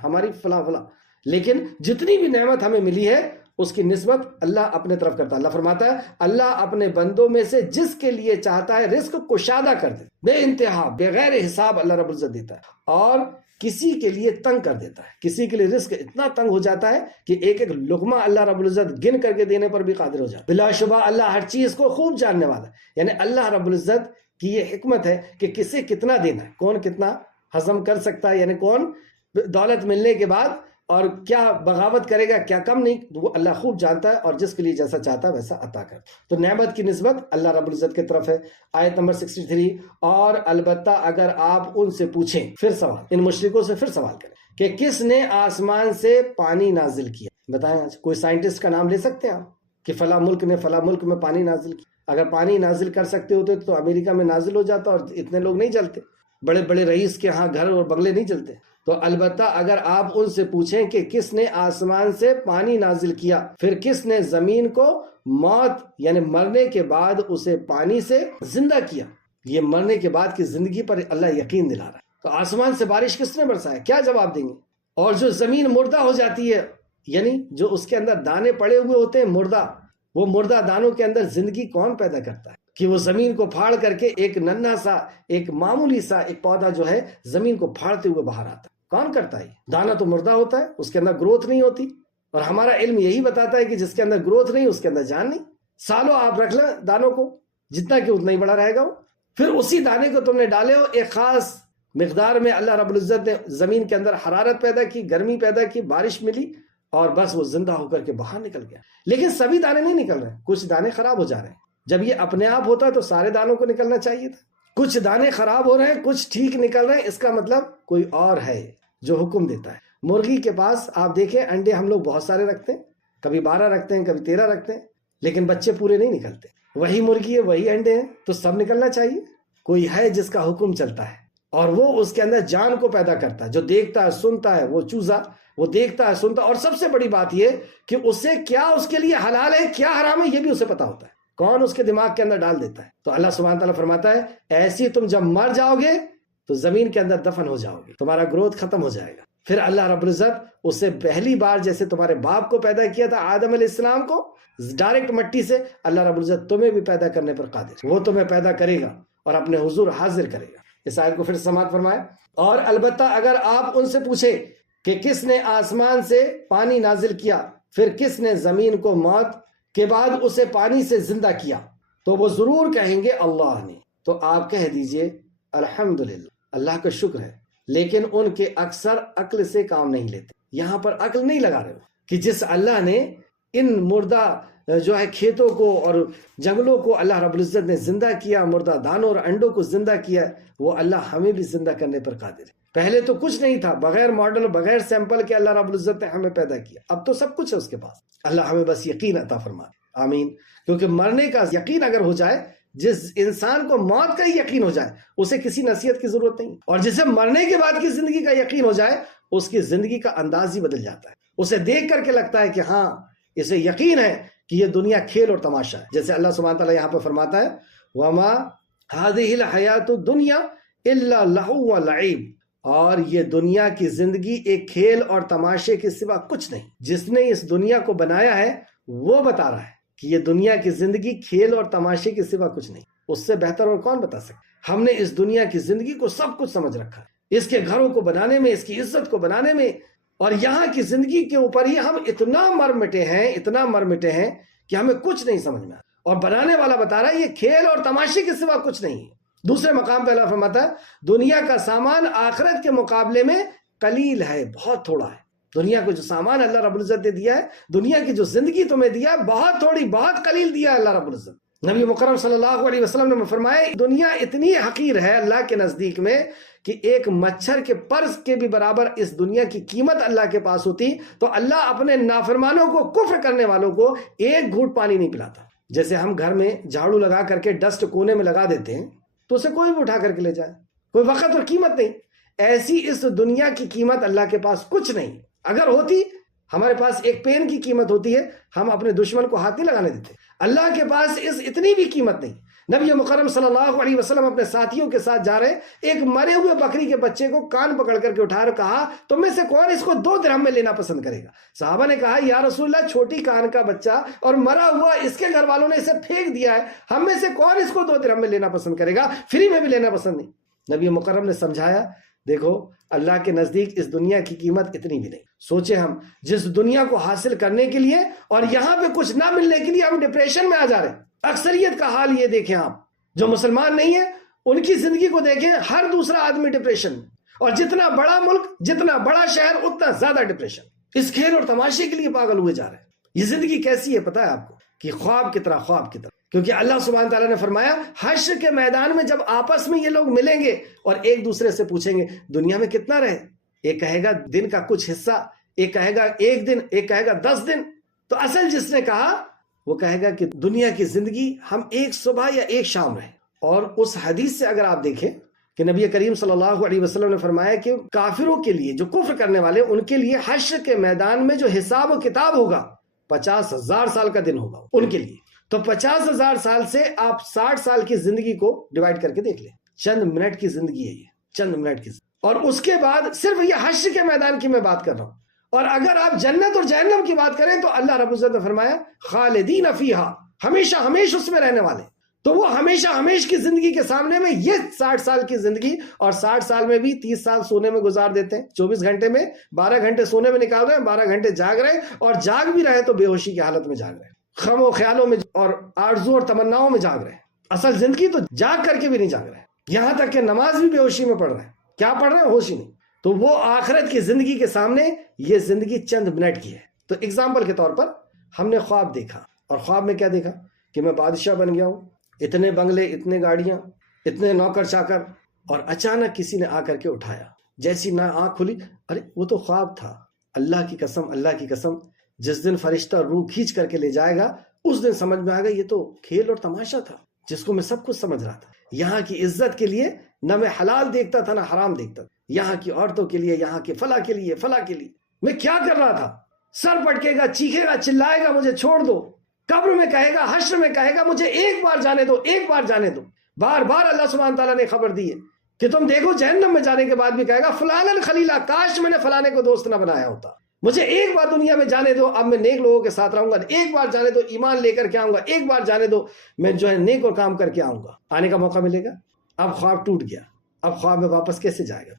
ہماری فلاں فلاں، لیکن جتنی بھی نعمت ہمیں ملی ہے اس کی نسبت اللہ اپنے طرف کرتا ہے۔ اللہ فرماتا ہے اللہ اپنے بندوں میں سے جس کے لیے چاہتا ہے رزق کشادہ کر دے، بے انتہا بغیر حساب اللہ رب العزت دیتا ہے، اور کسی کے لیے تنگ کر دیتا ہے۔ کسی کے لیے رزق اتنا تنگ ہو جاتا ہے کہ ایک ایک لقمہ اللہ رب العزت گن کر کے دینے پر بھی قادر ہو جاتا ہے۔ بلا شبہ اللہ ہر چیز کو خوب جاننے والا ہے، یعنی اللہ رب العزت کی یہ حکمت ہے کہ کسے کتنا دینا ہے، کون کتنا ہضم کر سکتا ہے، یعنی کون دولت ملنے کے بعد اور کیا بغاوت کرے گا، کیا کم نہیں، وہ اللہ خوب جانتا ہے، اور جس کے لیے جیسا چاہتا ہے ویسا عطا کرتا ہے۔ تو نعمت کی نسبت اللہ رب العزت کی طرف ہے۔ آیت نمبر 63، اور البتہ اگر آپ ان سے پوچھیں، پھر سوال، ان مشرکوں سے پھر سوال کریں کہ کس نے آسمان سے پانی نازل کیا۔ بتائیں آج کوئی سائنٹسٹ کا نام لے سکتے ہیں آپ کہ فلاں ملک نے فلاں ملک میں پانی نازل کیا؟ اگر پانی نازل کر سکتے ہوتے تو امریکہ میں نازل ہو جاتا اور اتنے لوگ نہیں جلتے، بڑے بڑے رئیس کے ہاں گھر اور بنگلے نہیں چلتے۔ تو البتہ اگر آپ ان سے پوچھیں کہ کس نے آسمان سے پانی نازل کیا، پھر کس نے زمین کو موت یعنی مرنے کے بعد اسے پانی سے زندہ کیا، یہ مرنے کے بعد کی زندگی پر اللہ یقین دلا رہا ہے۔ تو آسمان سے بارش کس نے برسایا، کیا جواب دیں گے؟ اور جو زمین مردہ ہو جاتی ہے، یعنی جو اس کے اندر دانے پڑے ہوئے ہوتے ہیں مردہ، وہ مردہ دانوں کے اندر زندگی کون پیدا کرتا ہے کہ وہ زمین کو پھاڑ کر کے ایک ننھا سا ایک معمولی سا ایک پودا جو ہے زمین کو پھاڑتے ہوئے باہر آتا ہے؟ کون کرتا ہے؟ دانا تو مردہ ہوتا ہے، اس کے اندر گروتھ نہیں ہوتی، اور ہمارا علم یہی بتاتا ہے کہ جس کے اندر گروتھ نہیں اس کے اندر جان نہیں۔ سالوں آپ رکھ لیں دانوں کو، جتنا کہ اتنا ہی بڑا رہے گا وہ، پھر اسی دانے کو تم نے ڈالے ہو، ایک خاص مقدار میں اللہ رب العزت نے زمین کے اندر حرارت پیدا کی، گرمی پیدا کی، بارش ملی، اور بس وہ زندہ ہو کر کے باہر نکل گیا۔ لیکن سبھی دانے نہیں نکل رہے، کچھ دانے خراب ہو جا رہے ہیں۔ جب یہ اپنے آپ ہوتا تو سارے دانوں کو نکلنا چاہیے تھا۔ کچھ دانے خراب ہو رہے ہیں، کچھ ٹھیک نکل رہے ہیں، اس کا مطلب کوئی اور ہے جو حکم دیتا ہے۔ مرغی کے پاس آپ دیکھیں انڈے ہم لوگ بہت سارے رکھتے ہیں، کبھی 12 رکھتے ہیں، کبھی 13 رکھتے ہیں، لیکن بچے پورے نہیں نکلتے۔ وہی مرغی ہے، وہی انڈے ہیں، تو سب نکلنا چاہیے۔ کوئی ہے جس کا حکم چلتا ہے اور وہ اس کے اندر جان کو پیدا کرتا ہے، جو دیکھتا ہے سنتا ہے، وہ چوزا وہ دیکھتا ہے سنتا ہے، اور سب سے بڑی بات یہ کہ اسے کیا اس کے لیے حلال ہے کیا حرام ہے یہ بھی اسے پتا ہوتا ہے، کون اس کے دماغ کے اندر ڈال دیتا ہے۔ تو اللہ سبحانہ تعالیٰ فرماتا ہے ایسی تم جب مر جاؤ گے تو زمین کے اندر دفن ہو جاؤ گے، تمہارا گروتھ ختم ہو جائے گا۔ پھر اللہ رب العزت اسے پہلی بار جیسے تمہارے باپ کو پیدا کیا تھا آدم علیہ السلام کو ڈائریکٹ مٹی سے، اللہ رب العزت تمہیں بھی پیدا کرنے پر قادر، وہ تمہیں پیدا کرے گا اور اپنے حضور حاضر کرے گا۔ اس آیت کو پھر سماعت فرمائے، اور البتہ اگر آپ ان سے پوچھیں کہ کس نے آسمان سے پانی نازل کیا، پھر کس نے زمین کو موت کے بعد اسے پانی سے زندہ کیا، تو وہ ضرور کہیں گے اللہ نے۔ تو آپ کہہ دیجئے الحمدللہ، اللہ کا شکر ہے، لیکن ان کے اکثر عقل سے کام نہیں لیتے۔ یہاں پر عقل نہیں لگا رہے ہو کہ جس اللہ نے ان مردہ جو ہے کھیتوں کو اور جنگلوں کو اللہ رب العزت نے زندہ کیا، مردہ دانوں اور انڈوں کو زندہ کیا، وہ اللہ ہمیں بھی زندہ کرنے پر قادر ہے۔ پہلے تو کچھ نہیں تھا، بغیر ماڈل اور بغیر سیمپل کے اللہ رب العزت نے ہمیں پیدا کیا، اب تو سب کچھ ہے اس کے پاس۔ اللہ ہمیں بس یقین عطا فرمائے، آمین۔ کیونکہ مرنے کا یقین اگر ہو جائے، جس انسان کو موت کا ہی یقین ہو جائے، اسے کسی نصیحت کی ضرورت نہیں، اور جسے مرنے کے بعد کی زندگی کا یقین ہو جائے، اس کی زندگی کا انداز ہی بدل جاتا ہے۔ اسے دیکھ کر کے لگتا ہے کہ ہاں اسے یقین ہے کہ یہ دنیا کھیل اور تماشا ہے، جیسے اللہ سبحانہ تعالیٰ یہاں پہ فرماتا ہے وَمَا هَذِهِ الْحَيَاةُ الدُّنْيَا إِلَّا لَهْوٌ وَلَعِبٌ، اور یہ دنیا کی زندگی ایک کھیل اور تماشے کے سوا کچھ نہیں۔ جس نے اس دنیا کو بنایا ہے وہ بتا رہا ہے کہ یہ دنیا کی زندگی کھیل اور تماشے کے سوا کچھ نہیں۔ اس سے بہتر اور کون بتا سکتا؟ ہم نے اس دنیا کی زندگی کو سب کچھ سمجھ رکھا ہے، اس کے گھروں کو بنانے میں، اس کی عزت کو بنانے میں، اور یہاں کی زندگی کے اوپر ہی ہم اتنا مر مٹے ہیں کہ ہمیں کچھ نہیں سمجھ میں آتا، اور بنانے والا بتا رہا ہے یہ کھیل اور تماشے کے سوا کچھ نہیں ہے۔ دوسرے مقام پہ اللہ فرماتا ہے دنیا کا سامان آخرت کے مقابلے میں قلیل ہے، بہت تھوڑا ہے۔ دنیا کو جو سامان اللہ رب العزت نے دیا ہے، دنیا کی جو زندگی تمہیں دیا ہے، بہت تھوڑی، بہت قلیل دیا ہے اللہ رب العزت۔ نبی مکرم صلی اللہ علیہ وسلم نے فرمایا دنیا اتنی حقیر ہے اللہ کے نزدیک میں کہ ایک مچھر کے پرز کے بھی برابر اس دنیا کی قیمت اللہ کے پاس ہوتی تو اللہ اپنے نافرمانوں کو، کفر کرنے والوں کو ایک گھونٹ پانی نہیں پلاتا۔ جیسے ہم گھر میں جھاڑو لگا کر کے ڈسٹ کونے میں لگا دیتے ہیں تو اسے کوئی بھی اٹھا کر کے لے جائے، کوئی وقت اور قیمت نہیں، ایسی اس دنیا کی قیمت اللہ کے پاس کچھ نہیں۔ اگر ہوتی، ہمارے پاس ایک پین کی قیمت ہوتی ہے، ہم اپنے دشمن کو ہاتھ نہیں لگانے دیتے۔ اللہ کے پاس اتنی بھی قیمت نہیں۔ نبی مکرم صلی اللہ علیہ وسلم اپنے ساتھیوں کے ساتھ جا رہے، ایک مرے ہوئے بکری کے بچے کو کان پکڑ کر کے اٹھا کر کہا تم میں سے کون اس کو 2 درہم میں لینا پسند کرے گا؟ صحابہ نے کہا یا رسول اللہ، چھوٹی کان کا بچہ اور مرا ہوا، اس کے گھر والوں نے اسے پھینک دیا ہے، ہم میں سے کون اس کو 2 درہم میں لینا پسند کرے گا؟ فری میں بھی لینا پسند نہیں۔ نبی مکرم نے سمجھایا دیکھو اللہ کے نزدیک اس دنیا کی قیمت اتنی بھی نہیں۔ سوچے ہم جس دنیا کو حاصل کرنے کے لیے اور یہاں پہ کچھ نہ ملنے کے لیے ہم ڈپریشن میں آ جا رہے ہیں۔ اکثریت کا حال یہ دیکھیں آپ، جو مسلمان نہیں ہیں ان کی زندگی کو دیکھیں، ہر دوسرا آدمی ڈپریشن، اور جتنا بڑا ملک، جتنا بڑا شہر، اتنا زیادہ ڈپریشن۔ اس کھیل اور تماشے کے لیے پاگل ہوئے جا رہے ہیں۔ یہ زندگی کیسی ہے پتہ ہے آپ کو؟ کہ خواب کی طرح، خواب کی طرح۔ کیونکہ اللہ سبحانہ تعالیٰ نے فرمایا حشر کے میدان میں جب آپس میں یہ لوگ ملیں گے اور ایک دوسرے سے پوچھیں گے دنیا میں کتنا رہے، ایک کہے گا دن کا کچھ حصہ، ایک کہے گا 1 دن، ایک کہے گا 10 دن۔ تو اصل جس نے کہا وہ کہے گا کہ دنیا کی زندگی ہم ایک صبح یا ایک شام رہے۔ اور اس حدیث سے اگر آپ دیکھیں کہ نبی کریم صلی اللہ علیہ وسلم نے فرمایا کہ کافروں کے لیے، جو کفر کرنے والے، ان کے لیے حشر کے میدان میں جو حساب و کتاب ہوگا 50,000 سال کا دن ہوگا ان کے لیے۔ تو 50,000 سال سے آپ 60 سال کی زندگی کو ڈیوائیڈ کر کے دیکھ لیں، چند منٹ کی زندگی ہے یہ، چند منٹ کی زندگی۔ اور اس کے بعد صرف یہ حشر کے میدان کی میں بات کر رہا ہوں۔ اور اگر آپ جنت اور جہنم کی بات کریں تو اللہ رب العزت نے فرمایا خالدین فیہا، ہمیشہ ہمیش اس میں رہنے والے۔ تو وہ ہمیشہ ہمیش کی زندگی کے سامنے میں یہ 60 سال کی زندگی، اور 60 سال میں بھی 30 سال سونے میں گزار دیتے ہیں، 24 گھنٹے میں 12 گھنٹے سونے میں نکال رہے ہیں، 12 گھنٹے جاگ رہے ہیں، اور جاگ بھی رہے تو بے ہوشی کی حالت میں جاگ رہے ہیں، خم و خیالوں میں اور آرزو اور تمناؤں میں جاگ رہے ہیں۔ اصل زندگی تو جاگ کر کے بھی نہیں جاگ رہے ہیں، یہاں تک کہ نماز بھی بے ہوشی میں پڑھ رہے ہیں۔ کیا پڑھ رہے ہیں؟ ہوش ہی نہیں۔ تو وہ آخرت کی زندگی کے سامنے یہ زندگی چند منٹ کی ہے۔ تو اگزامپل کے طور پر ہم نے خواب دیکھا، اور خواب میں کیا دیکھا کہ میں بادشاہ بن گیا ہوں، اتنے بنگلے، اتنے گاڑیاں، اتنے نوکر چاکر، اور اچانک کسی نے آ کر کے اٹھایا، جیسی نہ آنکھ کھلی، ارے وہ تو خواب تھا۔ اللہ کی قسم، اللہ کی قسم، جس دن فرشتہ روح کھینچ کر کے لے جائے گا اس دن سمجھ میں آئے گا یہ تو کھیل اور تماشا تھا جس کو میں سب کچھ سمجھ رہا تھا۔ یہاں کی عزت کے لیے نہ میں حلال دیکھتا تھا نہ حرام دیکھتا تھا، یہاں کی عورتوں کے لیے، یہاں کے فلاں کے لیے، فلاں کے لیے میں کیا کر رہا تھا۔ سر پٹکے گا، چیخے گا، چلائے گا مجھے چھوڑ دو، قبر میں کہے گا، حشر میں کہے گا مجھے ایک بار جانے دو، ایک بار جانے دو۔ بار بار اللہ سبحانہ تعالیٰ نے خبر دی ہے کہ تم دیکھو جہنم میں جانے کے بعد بھی کہے گا فلانا خلیلا، کاش میں نے فلانے کو دوست نہ بنایا ہوتا، مجھے ایک بار دنیا میں جانے دو، اب میں نیک لوگوں کے ساتھ رہوں گا، ایک بار جانے دو، ایمان لے کر کے آؤں گا، ایک بار جانے دو، میں جو ہے نیک اور کام کر کے آؤں گا، آنے کا موقع ملے گا۔ اب خواب ٹوٹ گیا، اب خواب میں واپس کیسے جائے گا؟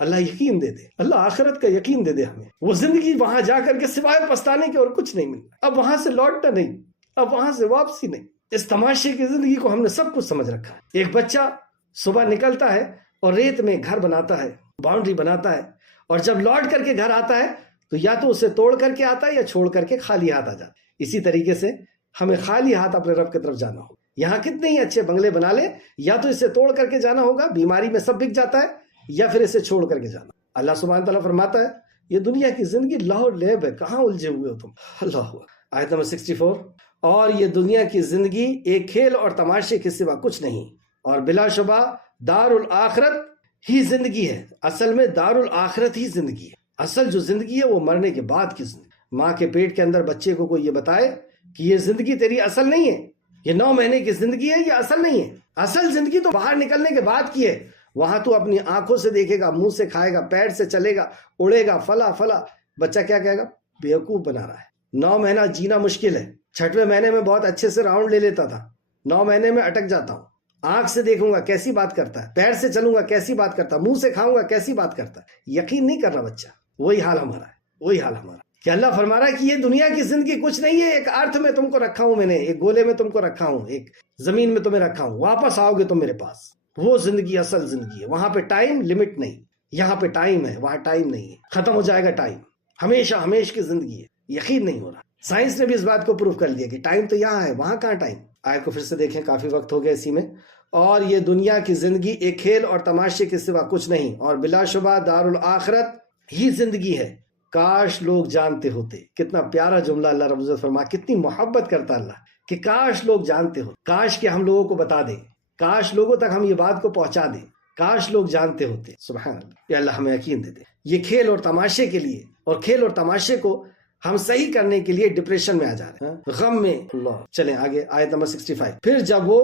اللہ یقین دے دے، اللہ آخرت کا یقین دے دے ہمیں۔ وہ زندگی وہاں جا کر کے سوائے پچھتانے کے اور کچھ نہیں ملنا، اب وہاں سے لوٹنا نہیں، اب وہاں سے واپسی نہیں۔ اس تماشے کی زندگی کو ہم نے سب کچھ سمجھ رکھا ہے۔ ایک بچہ صبح نکلتا ہے اور ریت میں گھر بناتا ہے، باؤنڈری بناتا ہے، اور جب لوٹ کر کے گھر آتا ہے تو یا تو اسے توڑ کر کے آتا ہے یا چھوڑ کر کے خالی ہاتھ آ جاتا ہے۔ اسی طریقے سے ہمیں خالی ہاتھ اپنے رب کی طرف جانا ہوگا۔ یہاں کتنے ہی اچھے بنگلے بنا لے، یا تو اسے توڑ کر کے جانا ہوگا، بیماری میں سب بک جاتا ہے، یا پھر اسے چھوڑ کر کے جانا۔ اللہ سبحانہ تعالیٰ فرماتا ہے یہ دنیا کی زندگی لاہو لیب ہے، کہاں الجھے ہوئے ہو تم۔ اللہ آیت نمبر 64، اور یہ دنیا کی زندگی ایک کھیل اور تماشے کے سوا کچھ نہیں، اور بلا شبہ دار الآخرت ہی زندگی ہے۔ اصل میں دار الآخرت ہی زندگی ہے۔ اصل جو زندگی ہے وہ مرنے کے بعد کی زندگی۔ ماں کے پیٹ کے اندر بچے کو کوئی یہ بتائے کہ یہ زندگی تیری اصل نہیں ہے، یہ 9 مہینے کی زندگی ہے، یہ اصل نہیں ہے۔ اصل زندگی تو باہر نکلنے کے بعد کی ہے، وہاں تو اپنی آنکھوں سے دیکھے گا، منہ سے کھائے گا، پیر سے چلے گا، اڑے گا، فلا فلا۔ بچہ کیا کہے گا؟ بیوقوف بنا رہا ہے۔ 9 مہینہ جینا مشکل ہے، 6ویں مہینے میں بہت اچھے سے راؤنڈ لے لیتا تھا، 9 مہینے میں اٹک جاتا ہوں۔ آنکھ سے دیکھوں گا کیسی بات کرتا ہے، پیر سے چلوں گا کیسی بات کرتا ہے، منہ سے کھاؤں گا کیسی بات کرتا ہے۔ یقین نہیں کر رہا بچہ۔ وہی حال ہمارا ہے، وہی حال ہمارا کہ اللہ فرما رہا ہے کہ یہ دنیا کی زندگی کچھ نہیں ہے، ایک ارتھ میں تم کو رکھا ہوں، میں نے ایک گولے میں تم کو رکھا ہوں، ایک زمین میں تمہیں رکھا ہوں، واپس آؤ گے تم میرے پاس۔ وہ زندگی اصل زندگی ہے، وہاں پہ ٹائم لمٹ نہیں، یہاں پہ ٹائم ہے، وہاں ٹائم نہیں ہے، ختم ہو جائے گا ٹائم، ہمیشہ ہمیش کی زندگی ہے۔ یقین نہیں ہو رہا، سائنس نے بھی اس بات کو پروف کر لیا کہ ٹائم تو یہاں ہے، وہاں کہاں ٹائم۔ آیت کو پھر سے دیکھیں، کافی وقت ہو گیا اسی میں. اور یہ دنیا کی زندگی ایک کھیل اور تماشے کے سوا کچھ نہیں، اور بلا شبہ دار الآخرت ہی زندگی ہے. کاش لوگ جانتے ہوتے. کتنا پیارا جملہ اللہ رب العزت فرما، کتنی محبت کرتا اللہ کہ کاش لوگ جانتے ہو، کاش کہ ہم لوگوں کو بتا دیں، کاش لوگوں تک ہم یہ بات کو پہنچا دیں، کاش لوگ جانتے ہوتے. سبحان اللہ. یا اللہ ہمیں یقین دے دے. یہ کھیل اور تماشے کے لیے، اور کھیل اور تماشے کو ہم صحیح کرنے کے لیے ڈپریشن میں آ جا رہے ہیں، غم میں. اللہ. چلیں آگے آیت نمبر 65. پھر جب وہ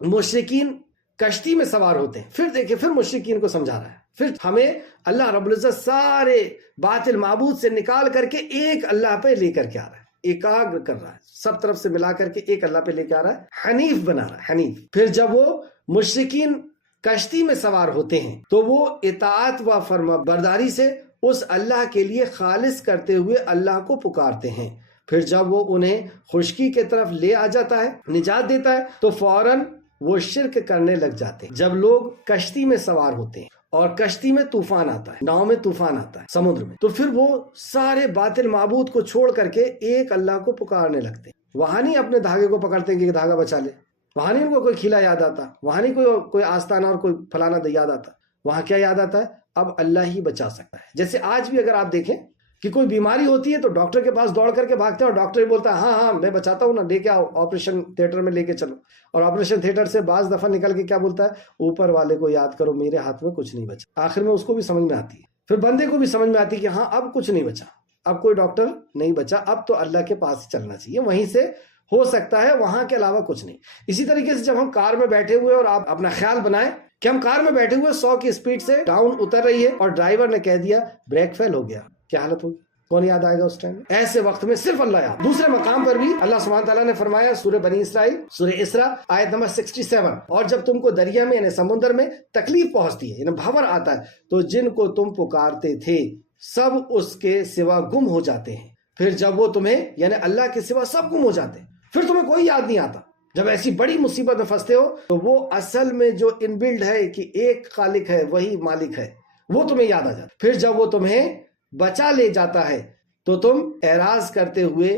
مشرکین کشتی میں سوار ہوتے ہیں، پھر دیکھیں، پھر مشرکین کو سمجھا رہا ہے. پھر ہمیں اللہ رب العزت سارے باطل معبود سے نکال کر کے ایک اللہ پہ لے کر کے آ رہا ہے، ایکاگر کر رہا ہے، سب طرف سے ملا کر کے ایک اللہ پہ لے کے آ رہا ہے، حنیف بنا رہا ہے، حنیف. پھر جب وہ مشرکین کشتی میں سوار ہوتے ہیں تو وہ اطاعت و فرما برداری سے اس اللہ کے لیے خالص کرتے ہوئے اللہ کو پکارتے ہیں. پھر جب وہ انہیں خشکی کے طرف لے آ جاتا ہے، نجات دیتا ہے، تو فوراً وہ شرک کرنے لگ جاتے ہیں. جب لوگ کشتی میں سوار ہوتے ہیں اور کشتی میں طوفان آتا ہے، ناؤ میں طوفان آتا ہے سمندر میں، تو پھر وہ سارے باطل معبود کو چھوڑ کر کے ایک اللہ کو پکارنے لگتے ہیں. وہاں نہیں اپنے دھاگے کو پکڑتے ہیں کہ دھاگا بچا لے، وہاں نہیں ان کو کوئی کھیلا یاد آتا، وہاں نہیں کوئی آستانہ اور کوئی فلانا یاد آتا. وہاں کیا یاد آتا ہے؟ اب اللہ ہی بچا سکتا ہے. جیسے آج بھی اگر آپ دیکھیں کہ کوئی بیماری ہوتی ہے تو ڈاکٹر کے پاس دوڑ کر کے بھاگتے ہیں، اور ڈاکٹر بولتا ہے ہاں ہاں میں بچاتا ہوں نا، لے کے آؤ آپریشن تھیٹر میں لے کے چلو. اور آپریشن تھیٹر سے بعض دفعہ نکل کے کیا بولتا ہے؟ اوپر والے کو یاد کرو، میرے ہاتھ میں کچھ نہیں بچا. آخر میں اس کو بھی سمجھ میں آتی ہے، پھر بندے کو بھی سمجھ میں آتی ہے کہ ہاں اب کچھ نہیں بچا، اب کوئی ڈاکٹر نہیں بچا، اب تو اللہ کے پاس ہی چلنا چاہیے، وہیں سے ہو سکتا ہے، وہاں کے علاوہ کچھ نہیں. اسی طریقے سے جب ہم کار میں بیٹھے ہوئے، اور آپ اپنا خیال بنائیں کہ ہم کار میں بیٹھے ہوئے 100 کی سپیڈ سے ڈاؤن اتر رہی ہے اور ڈرائیور نے کہہ دیا بریک فیل ہو گیا، کیا حالت ہوگی؟ کون یاد آئے گا اس ٹائم؟ ایسے وقت میں صرف اللہ یاد. دوسرے مقام پر بھی اللہ سبحانہ تعالیٰ نے فرمایا سورہ بنی اسرائیل سورہ اسراء آیت نمبر 67، اور جب تم کو دریا میں یعنی سمندر میں تکلیف پہنچتی ہے، یعنی بھنور آتا ہے، تو جن کو تم پکارتے تھے سب اس کے سوا گم ہو جاتے ہیں. پھر جب وہ تمہیں یعنی اللہ کے سوا سب گم ہو جاتے ہیں، پھر تمہیں کوئی یاد نہیں آتا. جب ایسی بڑی مصیبت میں پھنستے ہو تو وہ اصل میں جو ان بلڈ ہے کہ ایک خالق ہے، وہی مالک ہے، وہ تمہیں یاد آ جاتا. پھر جب وہ تمہیں بچا لے جاتا ہے تو تم اعراض کرتے ہوئے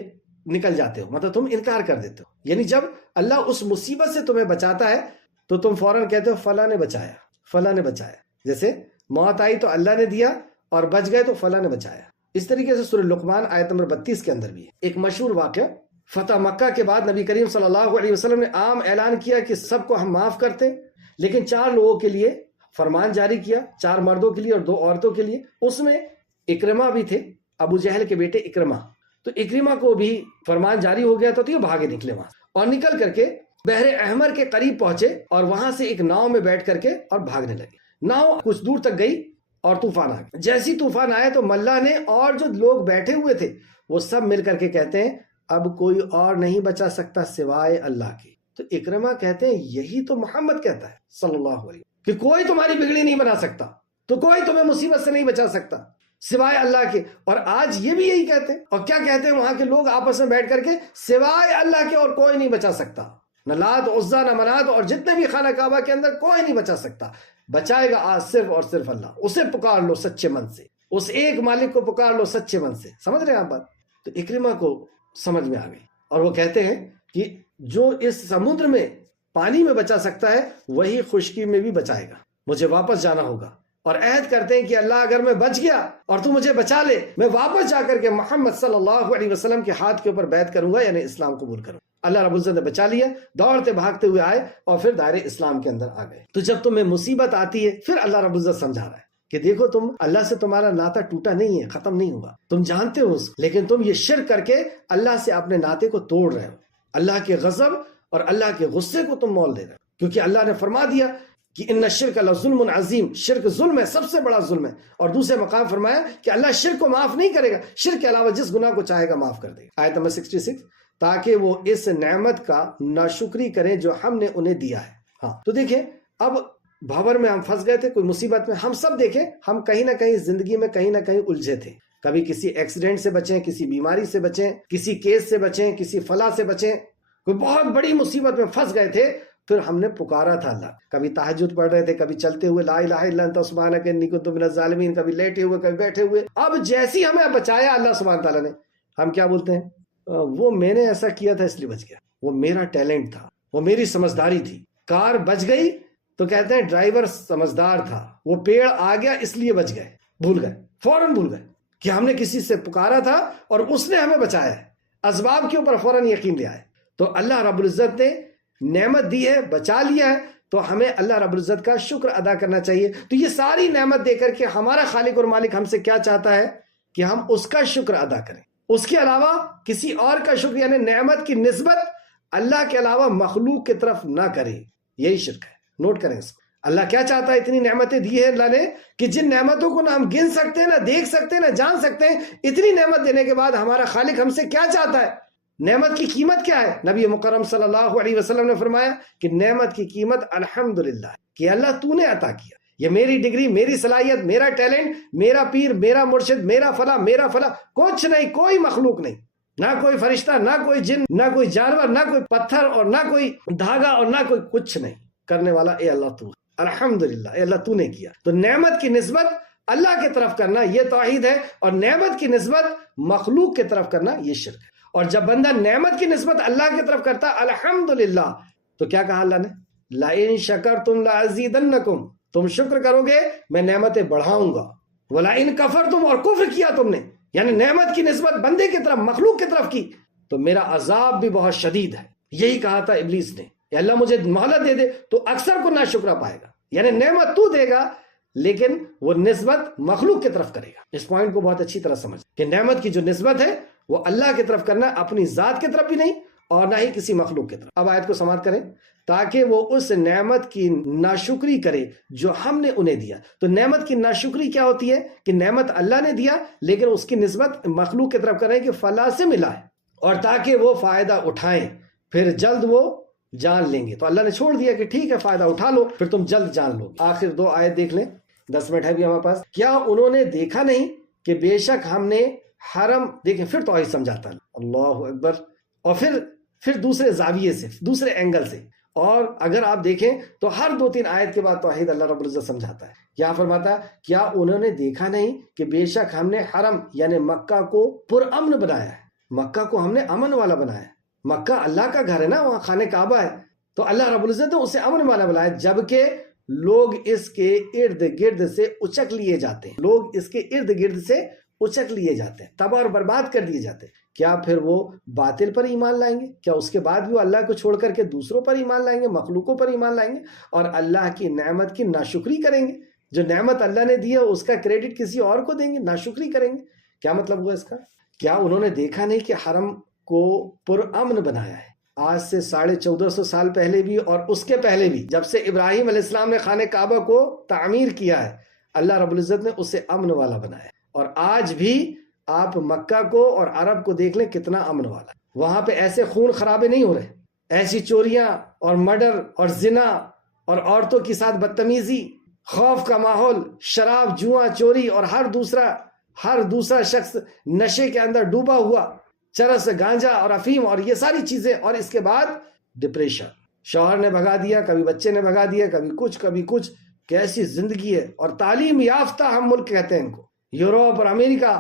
نکل جاتے ہو، مطلب تم انکار کر دیتے ہو. یعنی جب اللہ اس مصیبت سے تمہیں بچاتا ہے تو تم فوراً کہتے ہو فلاں نے بچایا، فلاں نے بچایا. جیسے موت آئی تو اللہ نے دیا، اور بچ گئے تو فلاں نے بچایا. اس طریقے سے سورہ لقمان آیت نمبر 32 کے اندر بھی ہے ایک مشہور واقعہ. فتح مکہ کے بعد نبی کریم صلی اللہ علیہ وسلم نے عام اعلان کیا کہ سب کو ہم معاف کرتے، لیکن 4 لوگوں کے لیے فرمان جاری کیا، 4 مردوں کے لیے اور 2 عورتوں کے لیے. اس میں اکرمہ بھی تھے، ابو جہل کے بیٹے اکرمہ. تو اکرمہ کو بھی فرمان جاری ہو گیا تو یہ بھاگے نکلے وہاں، اور نکل کر کے بحر احمر کے قریب پہنچے، اور وہاں سے ایک ناؤ میں بیٹھ کر کے اور بھاگنے لگے. ناؤ کچھ دور تک گئی اور طوفان آ گیا. جیسی طوفان آیا تو ملا نے اور جو لوگ بیٹھے ہوئے تھے وہ سب مل کر کے کہتے ہیں اب کوئی اور نہیں بچا سکتا سوائے اللہ کے. تو اکرمہ کہتے ہیں یہی تو محمد کہتا ہے صلی اللہ علیہ وسلم کہ کوئی تمہاری بگڑی نہیں بنا سکتا، تو کوئی تمہیں مصیبت سے نہیں بچا سکتا سوائے اللہ کے. اور آج یہ بھی یہی کہتے ہیں. اور کیا کہتے ہیں وہاں کے لوگ آپس میں بیٹھ کر کے؟ سوائے اللہ کے اور کوئی نہیں بچا سکتا، نہ لات عزا نہ منات اور جتنے بھی خانہ کعبہ کے اندر کوئی نہیں بچا سکتا. بچائے گا آج صرف اور صرف اللہ. اسے پکار لو سچے من سے، اس ایک مالک کو پکار لو سچے من سے. سمجھ رہے ہیں آپ بات؟ تو اکرمہ کو سمجھ میں آ گئی، اور وہ کہتے ہیں کہ جو اس سمندر میں پانی میں بچا سکتا ہے وہی خشکی میں بھی بچائے گا. مجھے واپس جانا ہوگا، اور عہد کرتے ہیں کہ اللہ اگر میں بچ گیا اور تو مجھے بچا لے، میں واپس جا کر کے محمد صلی اللہ علیہ وسلم کے ہاتھ کے اوپر بیعت کروں گا، یعنی اسلام قبول کروں. اللہ رب العزت نے بچا لیا، دوڑتے بھاگتے ہوئے آئے اور پھر دائرے اسلام کے اندر آ گئے. تو جب تمہیں مصیبت آتی ہے پھر اللہ رب العزت سمجھا رہا ہے کہ دیکھو تم اللہ سے تمہارا ناطہ ٹوٹا نہیں ہے، ختم نہیں ہوا، تم جانتے ہو اس کو، لیکن تم یہ شرک کر کے اللہ سے اپنے ناطے کو توڑ رہے ہو. اللہ کے غضب اور اللہ کے غصے کو تم مول دے رہے ہو، کیونکہ اللہ نے فرما دیا کہ ان الشرک لظلم عظیم، شرک ظلم ہے، سب سے بڑا ظلم ہے. اور دوسرے مقام فرمایا کہ اللہ شرک کو معاف نہیں کرے گا، شرک کے علاوہ جس گناہ کو چاہے گا معاف کر دے گا. آیت نمبر 66، تاکہ وہ اس نعمت کا ناشکری کریں جو ہم نے انہیں دیا ہے. ہاں تو دیکھیں، اب بھنور میں ہم پھنس گئے تھے، کوئی مصیبت میں. ہم سب دیکھیں، ہم کہیں نہ کہیں زندگی میں کہیں نہ کہیں الجھے تھے. کبھی کسی ایکسیڈنٹ سے بچیں، کسی بیماری سے بچیں، کسی کیس سے بچیں، کسی فلاح سے بچیں، کوئی بہت بڑی مصیبت میں پھنس گئے تھے. پھر ہم نے پکارا تھا اللہ، کبھی تہجد پڑھ رہے تھے، کبھی چلتے ہوئے لا الہ الا انت سبحانک انی کنت من الظالمین، کبھی لیٹے ہوئے، کبھی بیٹھے ہوئے. اب جیسی ہمیں بچایا اللہ سبحانہ تعالیٰ نے، ہم کیا بولتے ہیں؟ وہ میں نے ایسا کیا تھا اس لیے بچ گیا، وہ میرا ٹیلنٹ تھا، وہ میری سمجھداری تھی. کار بچ گئی تو کہتے ہیں ڈرائیور سمجھدار تھا, وہ پیڑ آ گیا اس لیے بچ گئے, بھول گئے, فوراً بھول گئے کہ ہم نے کسی سے پکارا تھا اور اس نے ہمیں بچایا ہے, اسباب کے اوپر فوراً یقین لے آئے. تو اللہ رب العزت نے نعمت دی ہے, بچا لیا ہے, تو ہمیں اللہ رب العزت کا شکر ادا کرنا چاہیے. تو یہ ساری نعمت دے کر کے ہمارا خالق اور مالک ہم سے کیا چاہتا ہے کہ ہم اس کا شکر ادا کریں, اس کے علاوہ کسی اور کا شکر, یعنی نعمت کی نسبت اللہ کے علاوہ مخلوق کی طرف نہ کریں. یہی شرک ہے, نوٹ کریں اس کو. اللہ کیا چاہتا ہے؟ اتنی نعمتیں دی ہے اللہ نے کہ جن نعمتوں کو نہ ہم گن سکتے ہیں, نہ دیکھ سکتے ہیں, نہ جان سکتے ہیں. اتنی نعمت دینے کے بعد ہمارا خالق ہم سے کیا چاہتا ہے؟ نعمت کی قیمت کیا ہے؟ نبی مکرم صلی اللہ علیہ وسلم نے فرمایا کہ نعمت کی قیمت الحمدللہ, کہ اللہ تو نے عطا کیا. یہ میری ڈگری, میری صلاحیت, میرا ٹیلنٹ, میرا پیر, میرا مرشد, میرا فلاں, میرا فلاں, کچھ نہیں, کوئی مخلوق نہیں, نہ کوئی فرشتہ, نہ کوئی جن, نہ کوئی جانور, نہ کوئی پتھر, اور نہ کوئی دھاگا, اور نہ کوئی کچھ نہیں. کرنے والا اے اللہ تو, الحمدللہ اے اللہ تو نے کیا. تو نعمت کی نسبت اللہ کی طرف کرنا یہ توحید ہے, اور نعمت کی نسبت مخلوق کی طرف کرنا یہ شرک ہے. اور جب بندہ نعمت کی نسبت اللہ کی طرف کرتا الحمدللہ, تو کیا کہا اللہ نے؟ لَإِن شَكَرْتُمْ لَأَزِيدَنَّكُمْ, تم شکر کرو گے میں نعمتیں بڑھاؤں گا. وَلَئِن كَفَرْتُمْ, اور کفر کیا تم نے, یعنی نعمت کی نسبت بندے کی طرف, مخلوق کی طرف کی, تو میرا عذاب بھی بہت شدید ہے. یہی کہا تھا ابلیس نے کہ اللہ مجھے مہلت دے دے تو اکثر کو نہ شکرا پائے گا. یعنی نعمت تو دے گا لیکن وہ نسبت مخلوق کی طرف کرے گا. اس پوائنٹ کو بہت اچھی طرح سمجھ کہ نعمت کی جو نسبت ہے وہ اللہ کی طرف کرنا, اپنی ذات کی طرف بھی نہیں اور نہ ہی کسی مخلوق کی طرف. اب آیت کو سماعت کریں تاکہ وہ اس نعمت کی ناشکری کرے جو ہم نے انہیں دیا. تو نعمت کی ناشکری کیا ہوتی ہے کہ نعمت اللہ نے دیا لیکن اس کی نسبت مخلوق کی طرف کریں کہ فلاں سے ملا ہے, اور تاکہ وہ فائدہ اٹھائیں, پھر جلد وہ جان لیں گے. تو اللہ نے چھوڑ دیا کہ ٹھیک ہے فائدہ اٹھا لو, پھر تم جلد جان لو. آخر 2 آیت دیکھ لیں, 10 منٹ ہے بھی ہمارے پاس. کیا انہوں نے دیکھا نہیں کہ بے شک ہم نے حرم, دیکھیں پھر توحید سمجھاتا ہے, اللہ اکبر, اور پھر دوسرے زاویے سے, دوسرے اینگل سے. اور اگر آپ دیکھیں تو ہر 2-3 آیت کے بعد توحید اللہ رب العزت سمجھاتا ہے. کیا فرماتا ہے؟ کیا انہوں نے دیکھا نہیں کہ بے شک ہم نے حرم یعنی مکہ کو پرامن بنایا ہے. مکہ کو ہم نے امن والا بنایا ہے. مکہ اللہ کا گھر ہے نا, وہاں خانہ کعبہ ہے, تو اللہ رب العزت نے اسے امن والا بنایا, جبکہ لوگ اس کے ارد گرد سے اچک لیے جاتے ہیں, لوگ اس کے ارد گرد سے اچک لیے جاتے ہیں, تباہ اور برباد کر دیے جاتے ہیں. کیا پھر وہ باطل پر ایمان لائیں گے؟ کیا اس کے بعد بھی وہ اللہ کو چھوڑ کر کے دوسروں پر ایمان لائیں گے, مخلوقوں پر ایمان لائیں گے, اور اللہ کی نعمت کی ناشکری کریں گے؟ جو نعمت اللہ نے دی ہے اس کا کریڈٹ کسی اور کو دیں گے, ناشکری کریں گے. کیا مطلب ہوا اس کا؟ کیا انہوں نے دیکھا نہیں کہ حرم کو پرامن بنایا ہے؟ آج سے 1450 سال پہلے بھی اور اس کے پہلے بھی, جب سے ابراہیم علیہ السلام نے خانہ کعبہ کو تعمیر کیا ہے, اللہ رب العزت نے اسے امن والا بنایا ہے. اور آج بھی آپ مکہ کو اور عرب کو دیکھ لیں کتنا امن والا ہے. وہاں پہ ایسے خون خرابے نہیں ہو رہے, ایسی چوریاں اور مرڈر اور زنا اور عورتوں کے ساتھ بدتمیزی, خوف کا ماحول, شراب, جوا, چوری, اور ہر دوسرا شخص نشے کے اندر ڈوبا ہوا, چرس, گانجا اور افیم اور یہ ساری چیزیں. اور اس کے بعد ڈپریشن, شوہر نے بھگا دیا, کبھی بچے نے بھگا دیا, کبھی کچھ. کیسی زندگی ہے. اور تعلیم یافتہ ہم ملک کہتے ہیں ان کو, یورپ اور امریکہ,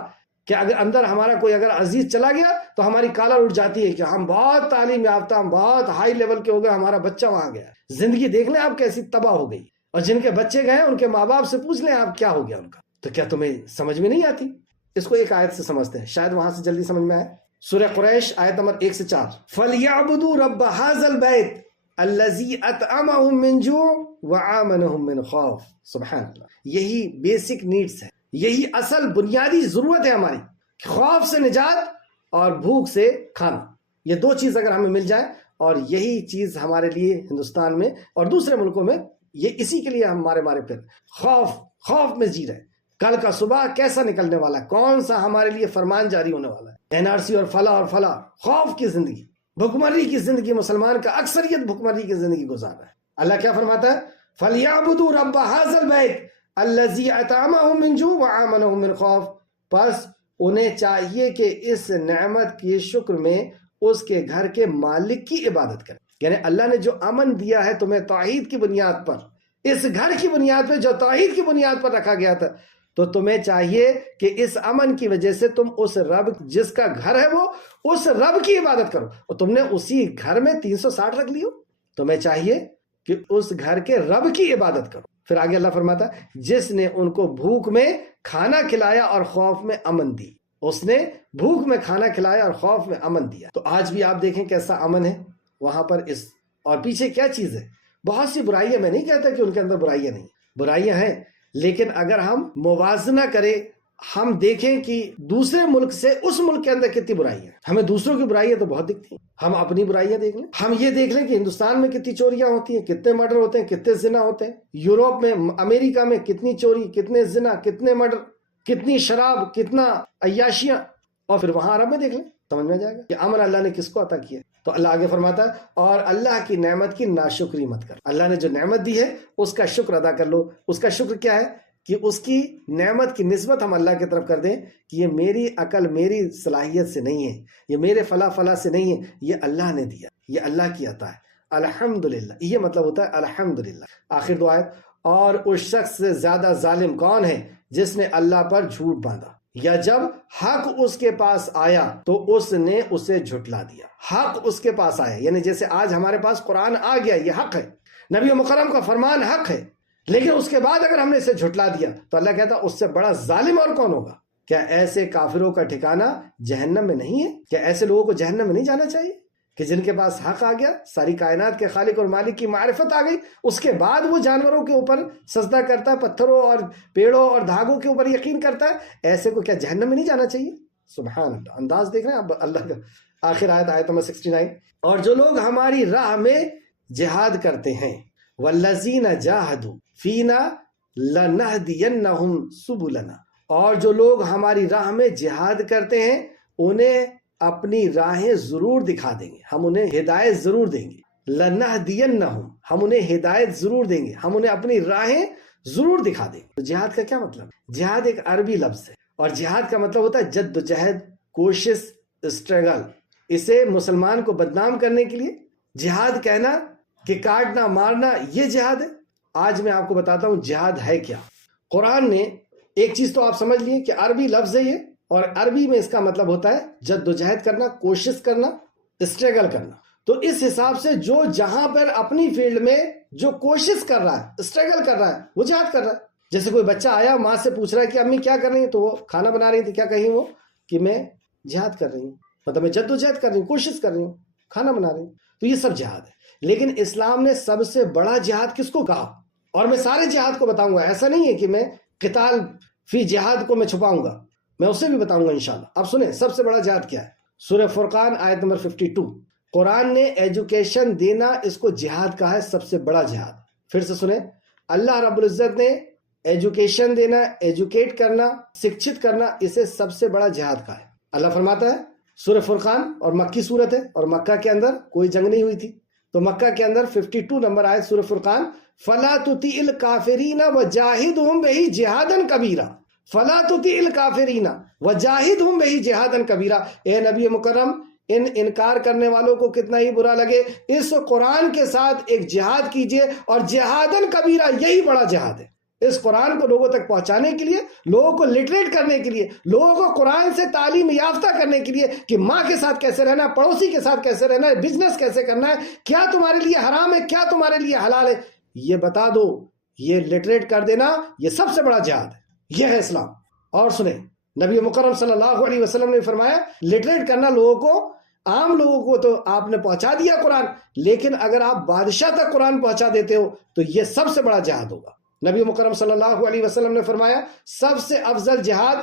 کہ اگر اندر ہمارا کوئی اگر عزیز چلا گیا تو ہماری کالر اٹھ جاتی ہے کہ ہم بہت تعلیم یافتہ, ہم بہت ہائی لیول کے ہو گئے, ہمارا بچہ وہاں گیا. زندگی دیکھ لیں آپ کیسی تباہ ہو گئی. اور جن کے بچے گئے ان کے ماں باپ سے پوچھ لیں آپ کیا ہو گیا ان کا. تو کیا تمہیں سمجھ میں نہیں آتی؟ اس کو ایک آیت سے سمجھتے ہیں, شاید وہاں سے جلدی سمجھ میں آئے. سورہ قریش آیت نمبر 1 سے 4. فَلْيَعْبُدُوا رَبَّ هَذَا الْبَيْتِ الَّذِي أَطْعَمَهُم مِّن جُوعٍ وَآمَنَهُم مِّن خَوْفٍ. سبحان اللہ, یہی بیسک نیڈس ہے, یہی اصل بنیادی ضرورت ہے ہماری, خوف سے نجات اور بھوک سے کھانا. یہ 2 چیز اگر ہمیں مل جائے, اور یہی چیز ہمارے لیے ہندوستان میں اور دوسرے ملکوں میں, یہ اسی کے لیے ہم مارے پھر خوف میں جی رہے. کل کا صبح کیسا نکلنے والا ہے, کون سا ہمارے لیے فرمان جاری ہونے والا ہے, NRC اور فلاں. خوف کی زندگی, بھکمری کی زندگی, مسلمان کا اکثریت بھکمری کی زندگی گزار رہا ہے. اللہ کیا فرماتا ہے؟ فَلْيَعْبُدُوا رَبَّ هَذَا الْبَيْتِ الَّذِي أَطْعَمَهُم مِّن جُوعٍ وَآمَنَهُم مِّن خَوْفٍ. پس انہیں چاہیے کہ اس نعمت کی شکر میں اس کے گھر کے مالک کی عبادت کریں. یعنی اللہ نے جو امن دیا ہے تمہیں توحید کی بنیاد پر, اس گھر کی بنیاد پہ جو توحید کی بنیاد پر رکھا گیا تھا, تو تمہیں چاہیے کہ اس امن کی وجہ سے تم اس رب جس کا گھر ہے وہ اس رب کی عبادت کرو. اور تم نے اسی گھر میں 360 رکھ لیو, تو میں چاہیے کہ اس گھر کے رب کی عبادت کرو۔ پھر آگے اللہ فرماتا ہے جس نے ان کو بھوک میں کھانا کھلایا اور خوف میں امن دی۔ اس نے بھوک میں کھانا کھلایا اور خوف میں امن دیا۔ تو آج بھی آپ دیکھیں کیسا امن ہے وہاں پر۔ اور پیچھے کیا چیز ہے؟ بہت سی برائیاں، میں نہیں کہتا کہ ان کے اندر برائیاں نہیں، برائیاں ہیں، لیکن اگر ہم موازنہ کریں، ہم دیکھیں کہ دوسرے ملک سے اس ملک کے اندر کتنی برائیاں ہیں۔ ہمیں دوسروں کی برائیاں تو بہت دکھتی ہیں، ہم اپنی برائیاں دیکھ لیں۔ ہم یہ دیکھ لیں کہ ہندوستان میں کتنی چوریاں ہوتی ہیں، کتنے مرڈر ہوتے ہیں، کتنے زنا ہوتے ہیں۔ یوروپ میں، امریکہ میں کتنی چوری، کتنے زنا، کتنے مرڈر، کتنی شراب، کتنا عیاشیاں۔ اور پھر وہاں عرب میں دیکھ لیں، سمجھ میں جائے گا کہ امن اللہ نے کس کو عطا کیا۔ تو اللہ آگے فرماتا ہے اور اللہ کی نعمت کی ناشکری مت کر۔ اللہ نے جو نعمت دی ہے اس کا شکر ادا کر لو۔ اس کا شکر کیا ہے؟ کہ اس کی نعمت کی نسبت ہم اللہ کی طرف کر دیں کہ یہ میری عقل، میری صلاحیت سے نہیں ہے، یہ میرے فلاں سے نہیں ہے، یہ اللہ نے دیا، یہ اللہ کی عطا ہے۔ الحمدللہ، یہ مطلب ہوتا ہے الحمدللہ۔ آخر دو آیت، اور اس شخص سے زیادہ ظالم کون ہے جس نے اللہ پر جھوٹ باندھا یا جب حق اس کے پاس آیا تو اس نے اسے جھٹلا دیا۔ حق اس کے پاس آیا یعنی جیسے آج ہمارے پاس قرآن آ گیا، یہ حق ہے، نبی مکرم کا فرمان حق ہے، لیکن اس کے بعد اگر ہم نے اسے جھٹلا دیا تو اللہ کہتا اس سے بڑا ظالم اور کون ہوگا؟ کیا ایسے کافروں کا ٹھکانہ جہنم میں نہیں ہے؟ کیا ایسے لوگوں کو جہنم میں نہیں جانا چاہیے کہ جن کے پاس حق آ گیا، ساری کائنات کے خالق اور مالک کی معرفت آ گئی، اس کے بعد وہ جانوروں کے اوپر سجدہ کرتا ہے، پتھروں اور پیڑوں اور دھاگوں کے اوپر یقین کرتا ہے؟ ایسے کو کیا جہنم میں نہیں جانا چاہیے؟ سبحان اللہ، انداز دیکھ رہے ہیں آپ اللہ کا۔ آخر آیت نمبر 69، اور جو لوگ ہماری راہ میں جہاد کرتے ہیں والذین جاہدوا فینا لنہدینہم سبلنا، اور جو لوگ ہماری راہ میں جہاد کرتے ہیں انہیں اپنی راہیں ضرور دکھا دیں گے، ہم انہیں ہدایت ضرور دیں گے۔ لنہدینہم، ہم انہیں ہدایت ضرور دیں گے، ہم انہیں اپنی راہیں ضرور دکھا دیں گے۔ تو جہاد کا کیا مطلب؟ جہاد ایک عربی لفظ ہے اور جہاد کا مطلب ہوتا ہے جد و جہد، کوشش، اسٹرگل۔ اسے مسلمان کو بدنام کرنے کے لیے جہاد کہنا کہ کاٹنا مارنا، یہ جہاد ہے۔ آج میں آپ کو بتاتا ہوں جہاد ہے کیا۔ قرآن نے ایک چیز تو آپ سمجھ لیے کہ عربی لفظ ہے یہ، اور عربی میں اس کا مطلب ہوتا ہے جد و جہد کرنا، کوشش کرنا، اسٹرگل کرنا۔ تو اس حساب سے جو جہاں پر اپنی فیلڈ میں جو کوشش کر رہا ہے، اسٹرگل کر رہا ہے، وہ جہاد کر رہا ہے۔ جیسے کوئی بچہ آیا ماں سے پوچھ رہا ہے کہ امی کیا کر رہی ہیں، تو وہ کھانا بنا رہی تھی، کیا کہیں وہ کہ میں جہاد کر رہی ہوں، مطلب میں جد و جہد کر رہی ہوں، کوشش کر رہی ہوں، کھانا بنا رہی ہوں۔ تو یہ سب جہاد ہے۔ لیکن اسلام نے سب سے بڑا جہاد کس کو کہا؟ اور میں سارے جہاد کو بتاؤں گا، ایسا نہیں ہے کہ میں قتال فی جہاد کو میں چھپاؤں گا، میں اسے بھی بتاؤں گا انشاءاللہ۔ اب سنیں سب سے بڑا جہاد کیا ہے۔ سورہ فرقان آیت نمبر 52، قرآن نے ایجوکیشن دینا اس کو جہاد کہا ہے، سب سے بڑا جہاد۔ پھر سے سنیں، اللہ رب العزت نے ایجوکیشن دینا، ایجوکیٹ کرنا، شکشت کرنا، اسے سب سے بڑا جہاد کہا ہے۔ اللہ فرماتا ہے سورہ فرقان، اور مکی صورت ہے اور مکہ کے اندر کوئی جنگ نہیں ہوئی تھی، تو مکہ کے اندر 52 نمبر آیت سورہ فرقان، فَلَا تُطِعِ الْكَافِرِينَ وَجَاهِدْهُمْ بِهِ جِهَادًا كَبِيرًا، فَلَا تُطِعِ الْكَافِرِينَ وَجَاهِدْهُمْ بِهِ جِهَادًا كَبِيرًا۔ اے نبی مکرم، ان انکار کرنے والوں کو کتنا ہی برا لگے، اس قرآن کے ساتھ ایک جہاد کیجئے، اور جہادن کبیرہ، یہی بڑا جہاد ہے۔ اس قرآن کو لوگوں تک پہنچانے کے لیے، لوگوں کو لٹریٹ کرنے کے لیے، لوگوں کو قرآن سے تعلیم یافتہ کرنے کے لیے کہ ماں کے ساتھ کیسے رہنا ہے، پڑوسی کے ساتھ کیسے رہنا ہے، بزنس کیسے کرنا ہے، کیا تمہارے لیے حرام ہے، کیا تمہارے لیے حلال ہے، یہ بتا دو، یہ لٹریٹ کر دینا، یہ سب سے بڑا جہاد ہے۔ یہ ہے اسلام۔ اور سنیں، نبی مکرم صلی اللہ علیہ وسلم نے فرمایا لٹریٹ کرنا لوگوں کو، عام لوگوں کو تو آپ نے پہنچا دیا قرآن، لیکن اگر آپ بادشاہ تک قرآن پہنچا دیتے ہو تو یہ سب سے بڑا جہاد ہوگا۔ نبی مکرم صلی اللہ علیہ وسلم نے فرمایا سب سے افضل جہاد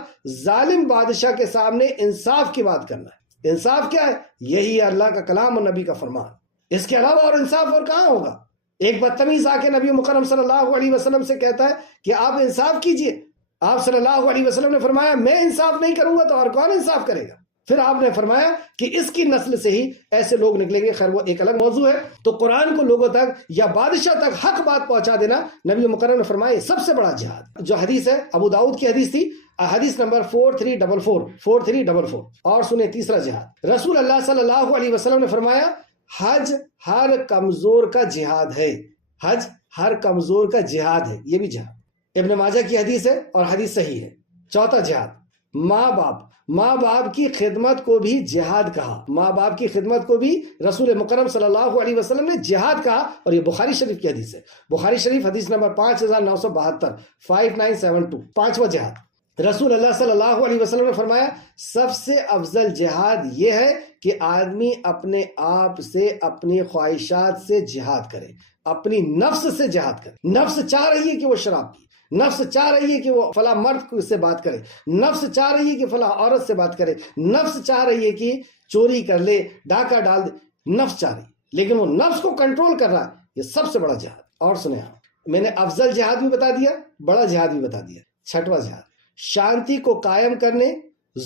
ظالم بادشاہ کے سامنے انصاف کی بات کرنا ہے۔ انصاف کیا ہے؟ یہی ہے اللہ کا کلام اور نبی کا فرمان، اس کے علاوہ اور انصاف اور کہاں ہوگا؟ ایک بدتمیز آ کے نبی مکرم صلی اللہ علیہ وسلم سے کہتا ہے کہ آپ انصاف کیجئے، آپ صلی اللہ علیہ وسلم نے فرمایا میں انصاف نہیں کروں گا تو اور کون انصاف کرے گا؟ پھر آپ نے فرمایا کہ اس کی نسل سے ہی ایسے لوگ نکلیں گے۔ خیر وہ ایک الگ موضوع ہے۔ تو قرآن کو لوگوں تک یا بادشاہ تک حق بات پہنچا دینا، نبی مکرم نے فرمایا سب سے بڑا جہاد۔ جو حدیث ہے ابو داؤد کی حدیث تھی، حدیث نمبر 4344۔ اور سنیں تیسرا جہاد، رسول اللہ صلی اللہ علیہ وسلم نے فرمایا حج ہر کمزور کا جہاد ہے، حج ہر کمزور کا جہاد ہے، یہ بھی جہاد۔ ابن ماجہ کی حدیث ہے اور حدیث صحیح ہے۔ چوتھا جہاد، ماں باپ کی خدمت کو بھی جہاد کہا، ماں باپ کی خدمت کو بھی رسول مکرم صلی اللہ علیہ وسلم نے جہاد کہا، اور یہ بخاری شریف کی حدیث ہے۔ بخاری شریف حدیث نمبر 5972، 5972، پانچواں جہاد۔ رسول اللہ صلی اللہ علیہ وسلم نے فرمایا سب سے افضل جہاد یہ ہے کہ آدمی اپنے آپ سے، اپنی خواہشات سے جہاد کرے، اپنی نفس سے جہاد کرے۔ نفس چاہ رہی ہے کہ وہ شراب پی، نفس چاہ رہی ہے کہ وہ فلاں مرد سے بات کرے، نفس چاہ رہی ہے کہ فلاں عورت سے بات کرے، نفس چاہ رہی ہے کہ چوری کر لے، ڈاکہ ڈال دے، نفس چاہ رہی ہے، لیکن وہ نفس کو کنٹرول کر رہا ہے، یہ سب سے بڑا جہاد۔ اور سنیں آپ، میں نے افضل جہاد بھی بتا دیا، بڑا جہاد بھی بتا دیا۔ چھٹواں جہاد، شانتی کو قائم کرنے،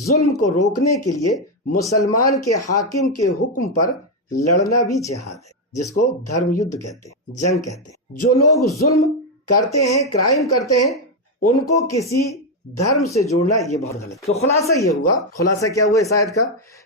ظلم کو روکنے کے لیے مسلمان کے حاکم کے حکم پر لڑنا بھی جہاد ہے، جس کو دھرم یدھ کہتے ہیں، جنگ کہتے ہیں۔ جو لوگ ظلم کرتے ہیں، کرائم کرتے ہیں، ان کو کسی دھرم سے جوڑنا یہ بہت غلط۔ تو خلاصہ یہ ہوا، خلاصہ کیا ہوا اس آیت کا؟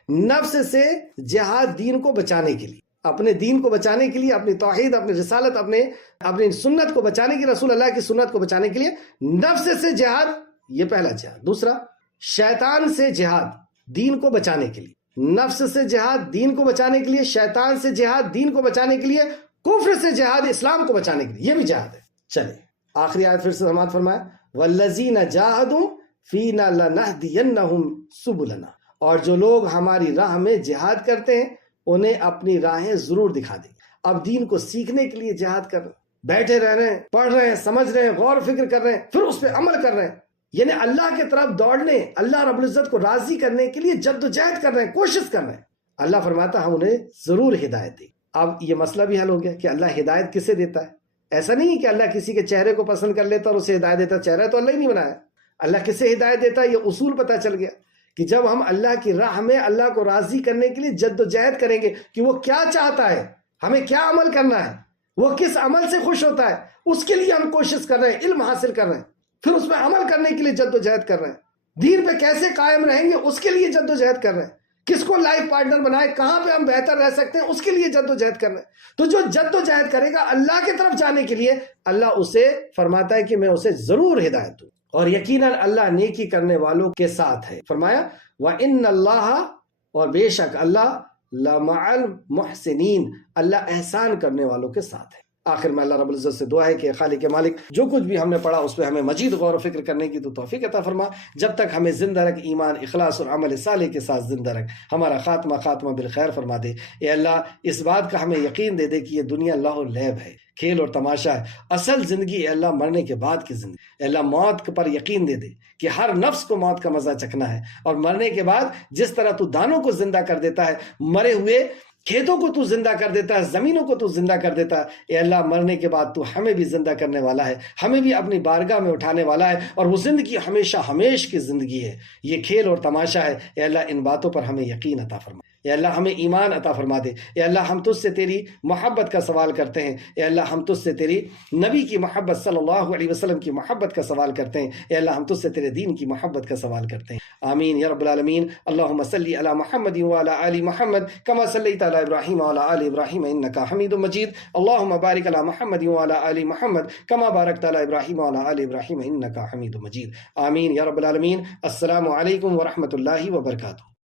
نفس سے جہاد دین کو بچانے کے لیے، اپنے دین کو بچانے کے لیے، اپنی توحید، اپنی رسالت، اپنی سنت کو بچانے کے لیے، رسول اللہ کی سنت کو بچانے کے لیے نفس سے جہاد، یہ پہلا جہاد۔ دوسرا، شیطان سے جہاد دین کو بچانے کے لیے، نفس سے جہاد دین کو بچانے کے لیے، شیطان سے جہاد دین کو بچانے کے لیے، کفر سے جہاد اسلام کو بچانے کے لیے، یہ بھی جہاد ہے۔ چلے آخری آیت پھر سے سماعت فرمایا، وَالَّذِينَ جَاهَدُوا فِينَا لَنَهْدِيَنَّهُمْ سُبُلَنَا، اور جو لوگ ہماری راہ میں جہاد کرتے ہیں انہیں اپنی راہیں ضرور دکھا دیں گے۔ اب دین کو سیکھنے کے لیے جہاد کر رہے ہیں، بیٹھے رہ رہے ہیں، پڑھ رہے ہیں، سمجھ رہے ہیں، غور و فکر کر رہے ہیں، پھر اس پہ عمل کر رہے ہیں، یعنی اللہ کی طرف دوڑنے، اللہ رب العزت کو راضی کرنے کے لیے جد و جہد کر رہے ہیں، کوشش کر رہے ہیں۔ اللہ فرماتا ہم انہیں ضرور ہدایت دیں۔ اب یہ مسئلہ بھی حل ہو گیا کہ اللہ ہدایت کسے دیتا ہے۔ ایسا نہیں کہ اللہ کسی کے چہرے کو پسند کر لیتا اور اسے ہدایت دیتا، چہرہ تو اللہ ہی نہیں بنایا، اللہ کسے ہدایت دیتا ہے یہ اصول پتہ چل گیا کہ جب ہم اللہ کی راہ میں اللہ کو راضی کرنے کے لیے جد و جہد کریں گے کہ وہ کیا چاہتا ہے، ہمیں کیا عمل کرنا ہے، وہ کس عمل سے خوش ہوتا ہے، اس کے لیے ہم کوشش کر رہے ہیں، علم حاصل کر رہے ہیں، پھر اس میں عمل کرنے کے لیے جد و جہد کر رہے ہیں، دین پہ کیسے قائم رہیں گے اس کے لیے جد و جہد کر رہے ہیں، کس کو لائف پارٹنر بنائے، کہاں پہ ہم بہتر رہ سکتے ہیں، اس کے لیے جد و جہد کر رہے ہیں۔ تو جو جد و جہد کرے گا اللہ کی طرف جانے کے لیے، اللہ اسے فرماتا ہے کہ میں اسے ضرور ہدایت دوں، اور یقیناً اللہ نیکی کرنے والوں کے ساتھ ہے۔ فرمایا وَإِنَّ اللَّهَ، اور بے شک اللہ، لَمَعَ الْمُحْسِنِينَ، اللہ احسان کرنے والوں کے ساتھ ہے۔ آخر میں اللہ رب العزت سے دعا ہے کہ خالق مالک جو کچھ بھی ہم نے پڑھا اس پہ ہمیں مزید غور و فکر کرنے کی تو توفیق عطا فرما، جب تک ہمیں زندہ رکھ، ایمان، اخلاص اور عمل صالح کے ساتھ زندہ رکھ، ہمارا خاتمہ بالخیر فرما دے۔ اے اللہ اس بات کا ہمیں یقین دے دے کہ یہ دنیا لہو لعب ہے، کھیل اور تماشا ہے، اصل زندگی اے اللہ مرنے کے بعد کی زندگی۔ اے اللہ موت پر یقین دے دے کہ ہر نفس کو موت کا مزہ چکھنا ہے، اور مرنے کے بعد جس طرح تو دانوں کو زندہ کر دیتا ہے، مرے ہوئے کھیتوں کو تو زندہ کر دیتا ہے، زمینوں کو تو زندہ کر دیتا ہے، اے اللہ مرنے کے بعد تو ہمیں بھی زندہ کرنے والا ہے، ہمیں بھی اپنی بارگاہ میں اٹھانے والا ہے، اور وہ زندگی ہمیشہ ہمیش کی زندگی ہے، یہ کھیل اور تماشا ہے۔ اے اللہ ان باتوں پر ہمیں یقین عطا فرما، اے اللہ ہمیں ایمان عطا فرما دے۔ اے اللہ ہم تجھ سے تیری محبت کا سوال کرتے ہیں، اے اللہ ہم تجھ سے تیری نبی کی محبت صلی اللہ علیہ وسلم کی محبت کا سوال کرتے ہیں، اے اللہ ہم تجھ سے تیرے دین کی محبت کا سوال کرتے ہیں۔ آمین یا رب العالمین۔ اللہم صلی علی محمد وعلی آل محمد کما صلیت علی ابراہیم وعلی آل ابراہیم انک حمید مجید۔ اللہم بارک علی محمد وعلی آل محمد کما بارکت علی ابراہیم وعلی آل ابراہیم انک حمید مجید۔ آمین یا رب العالمین۔ السلام علیکم ورحمۃ اللہ وبرکاتہ۔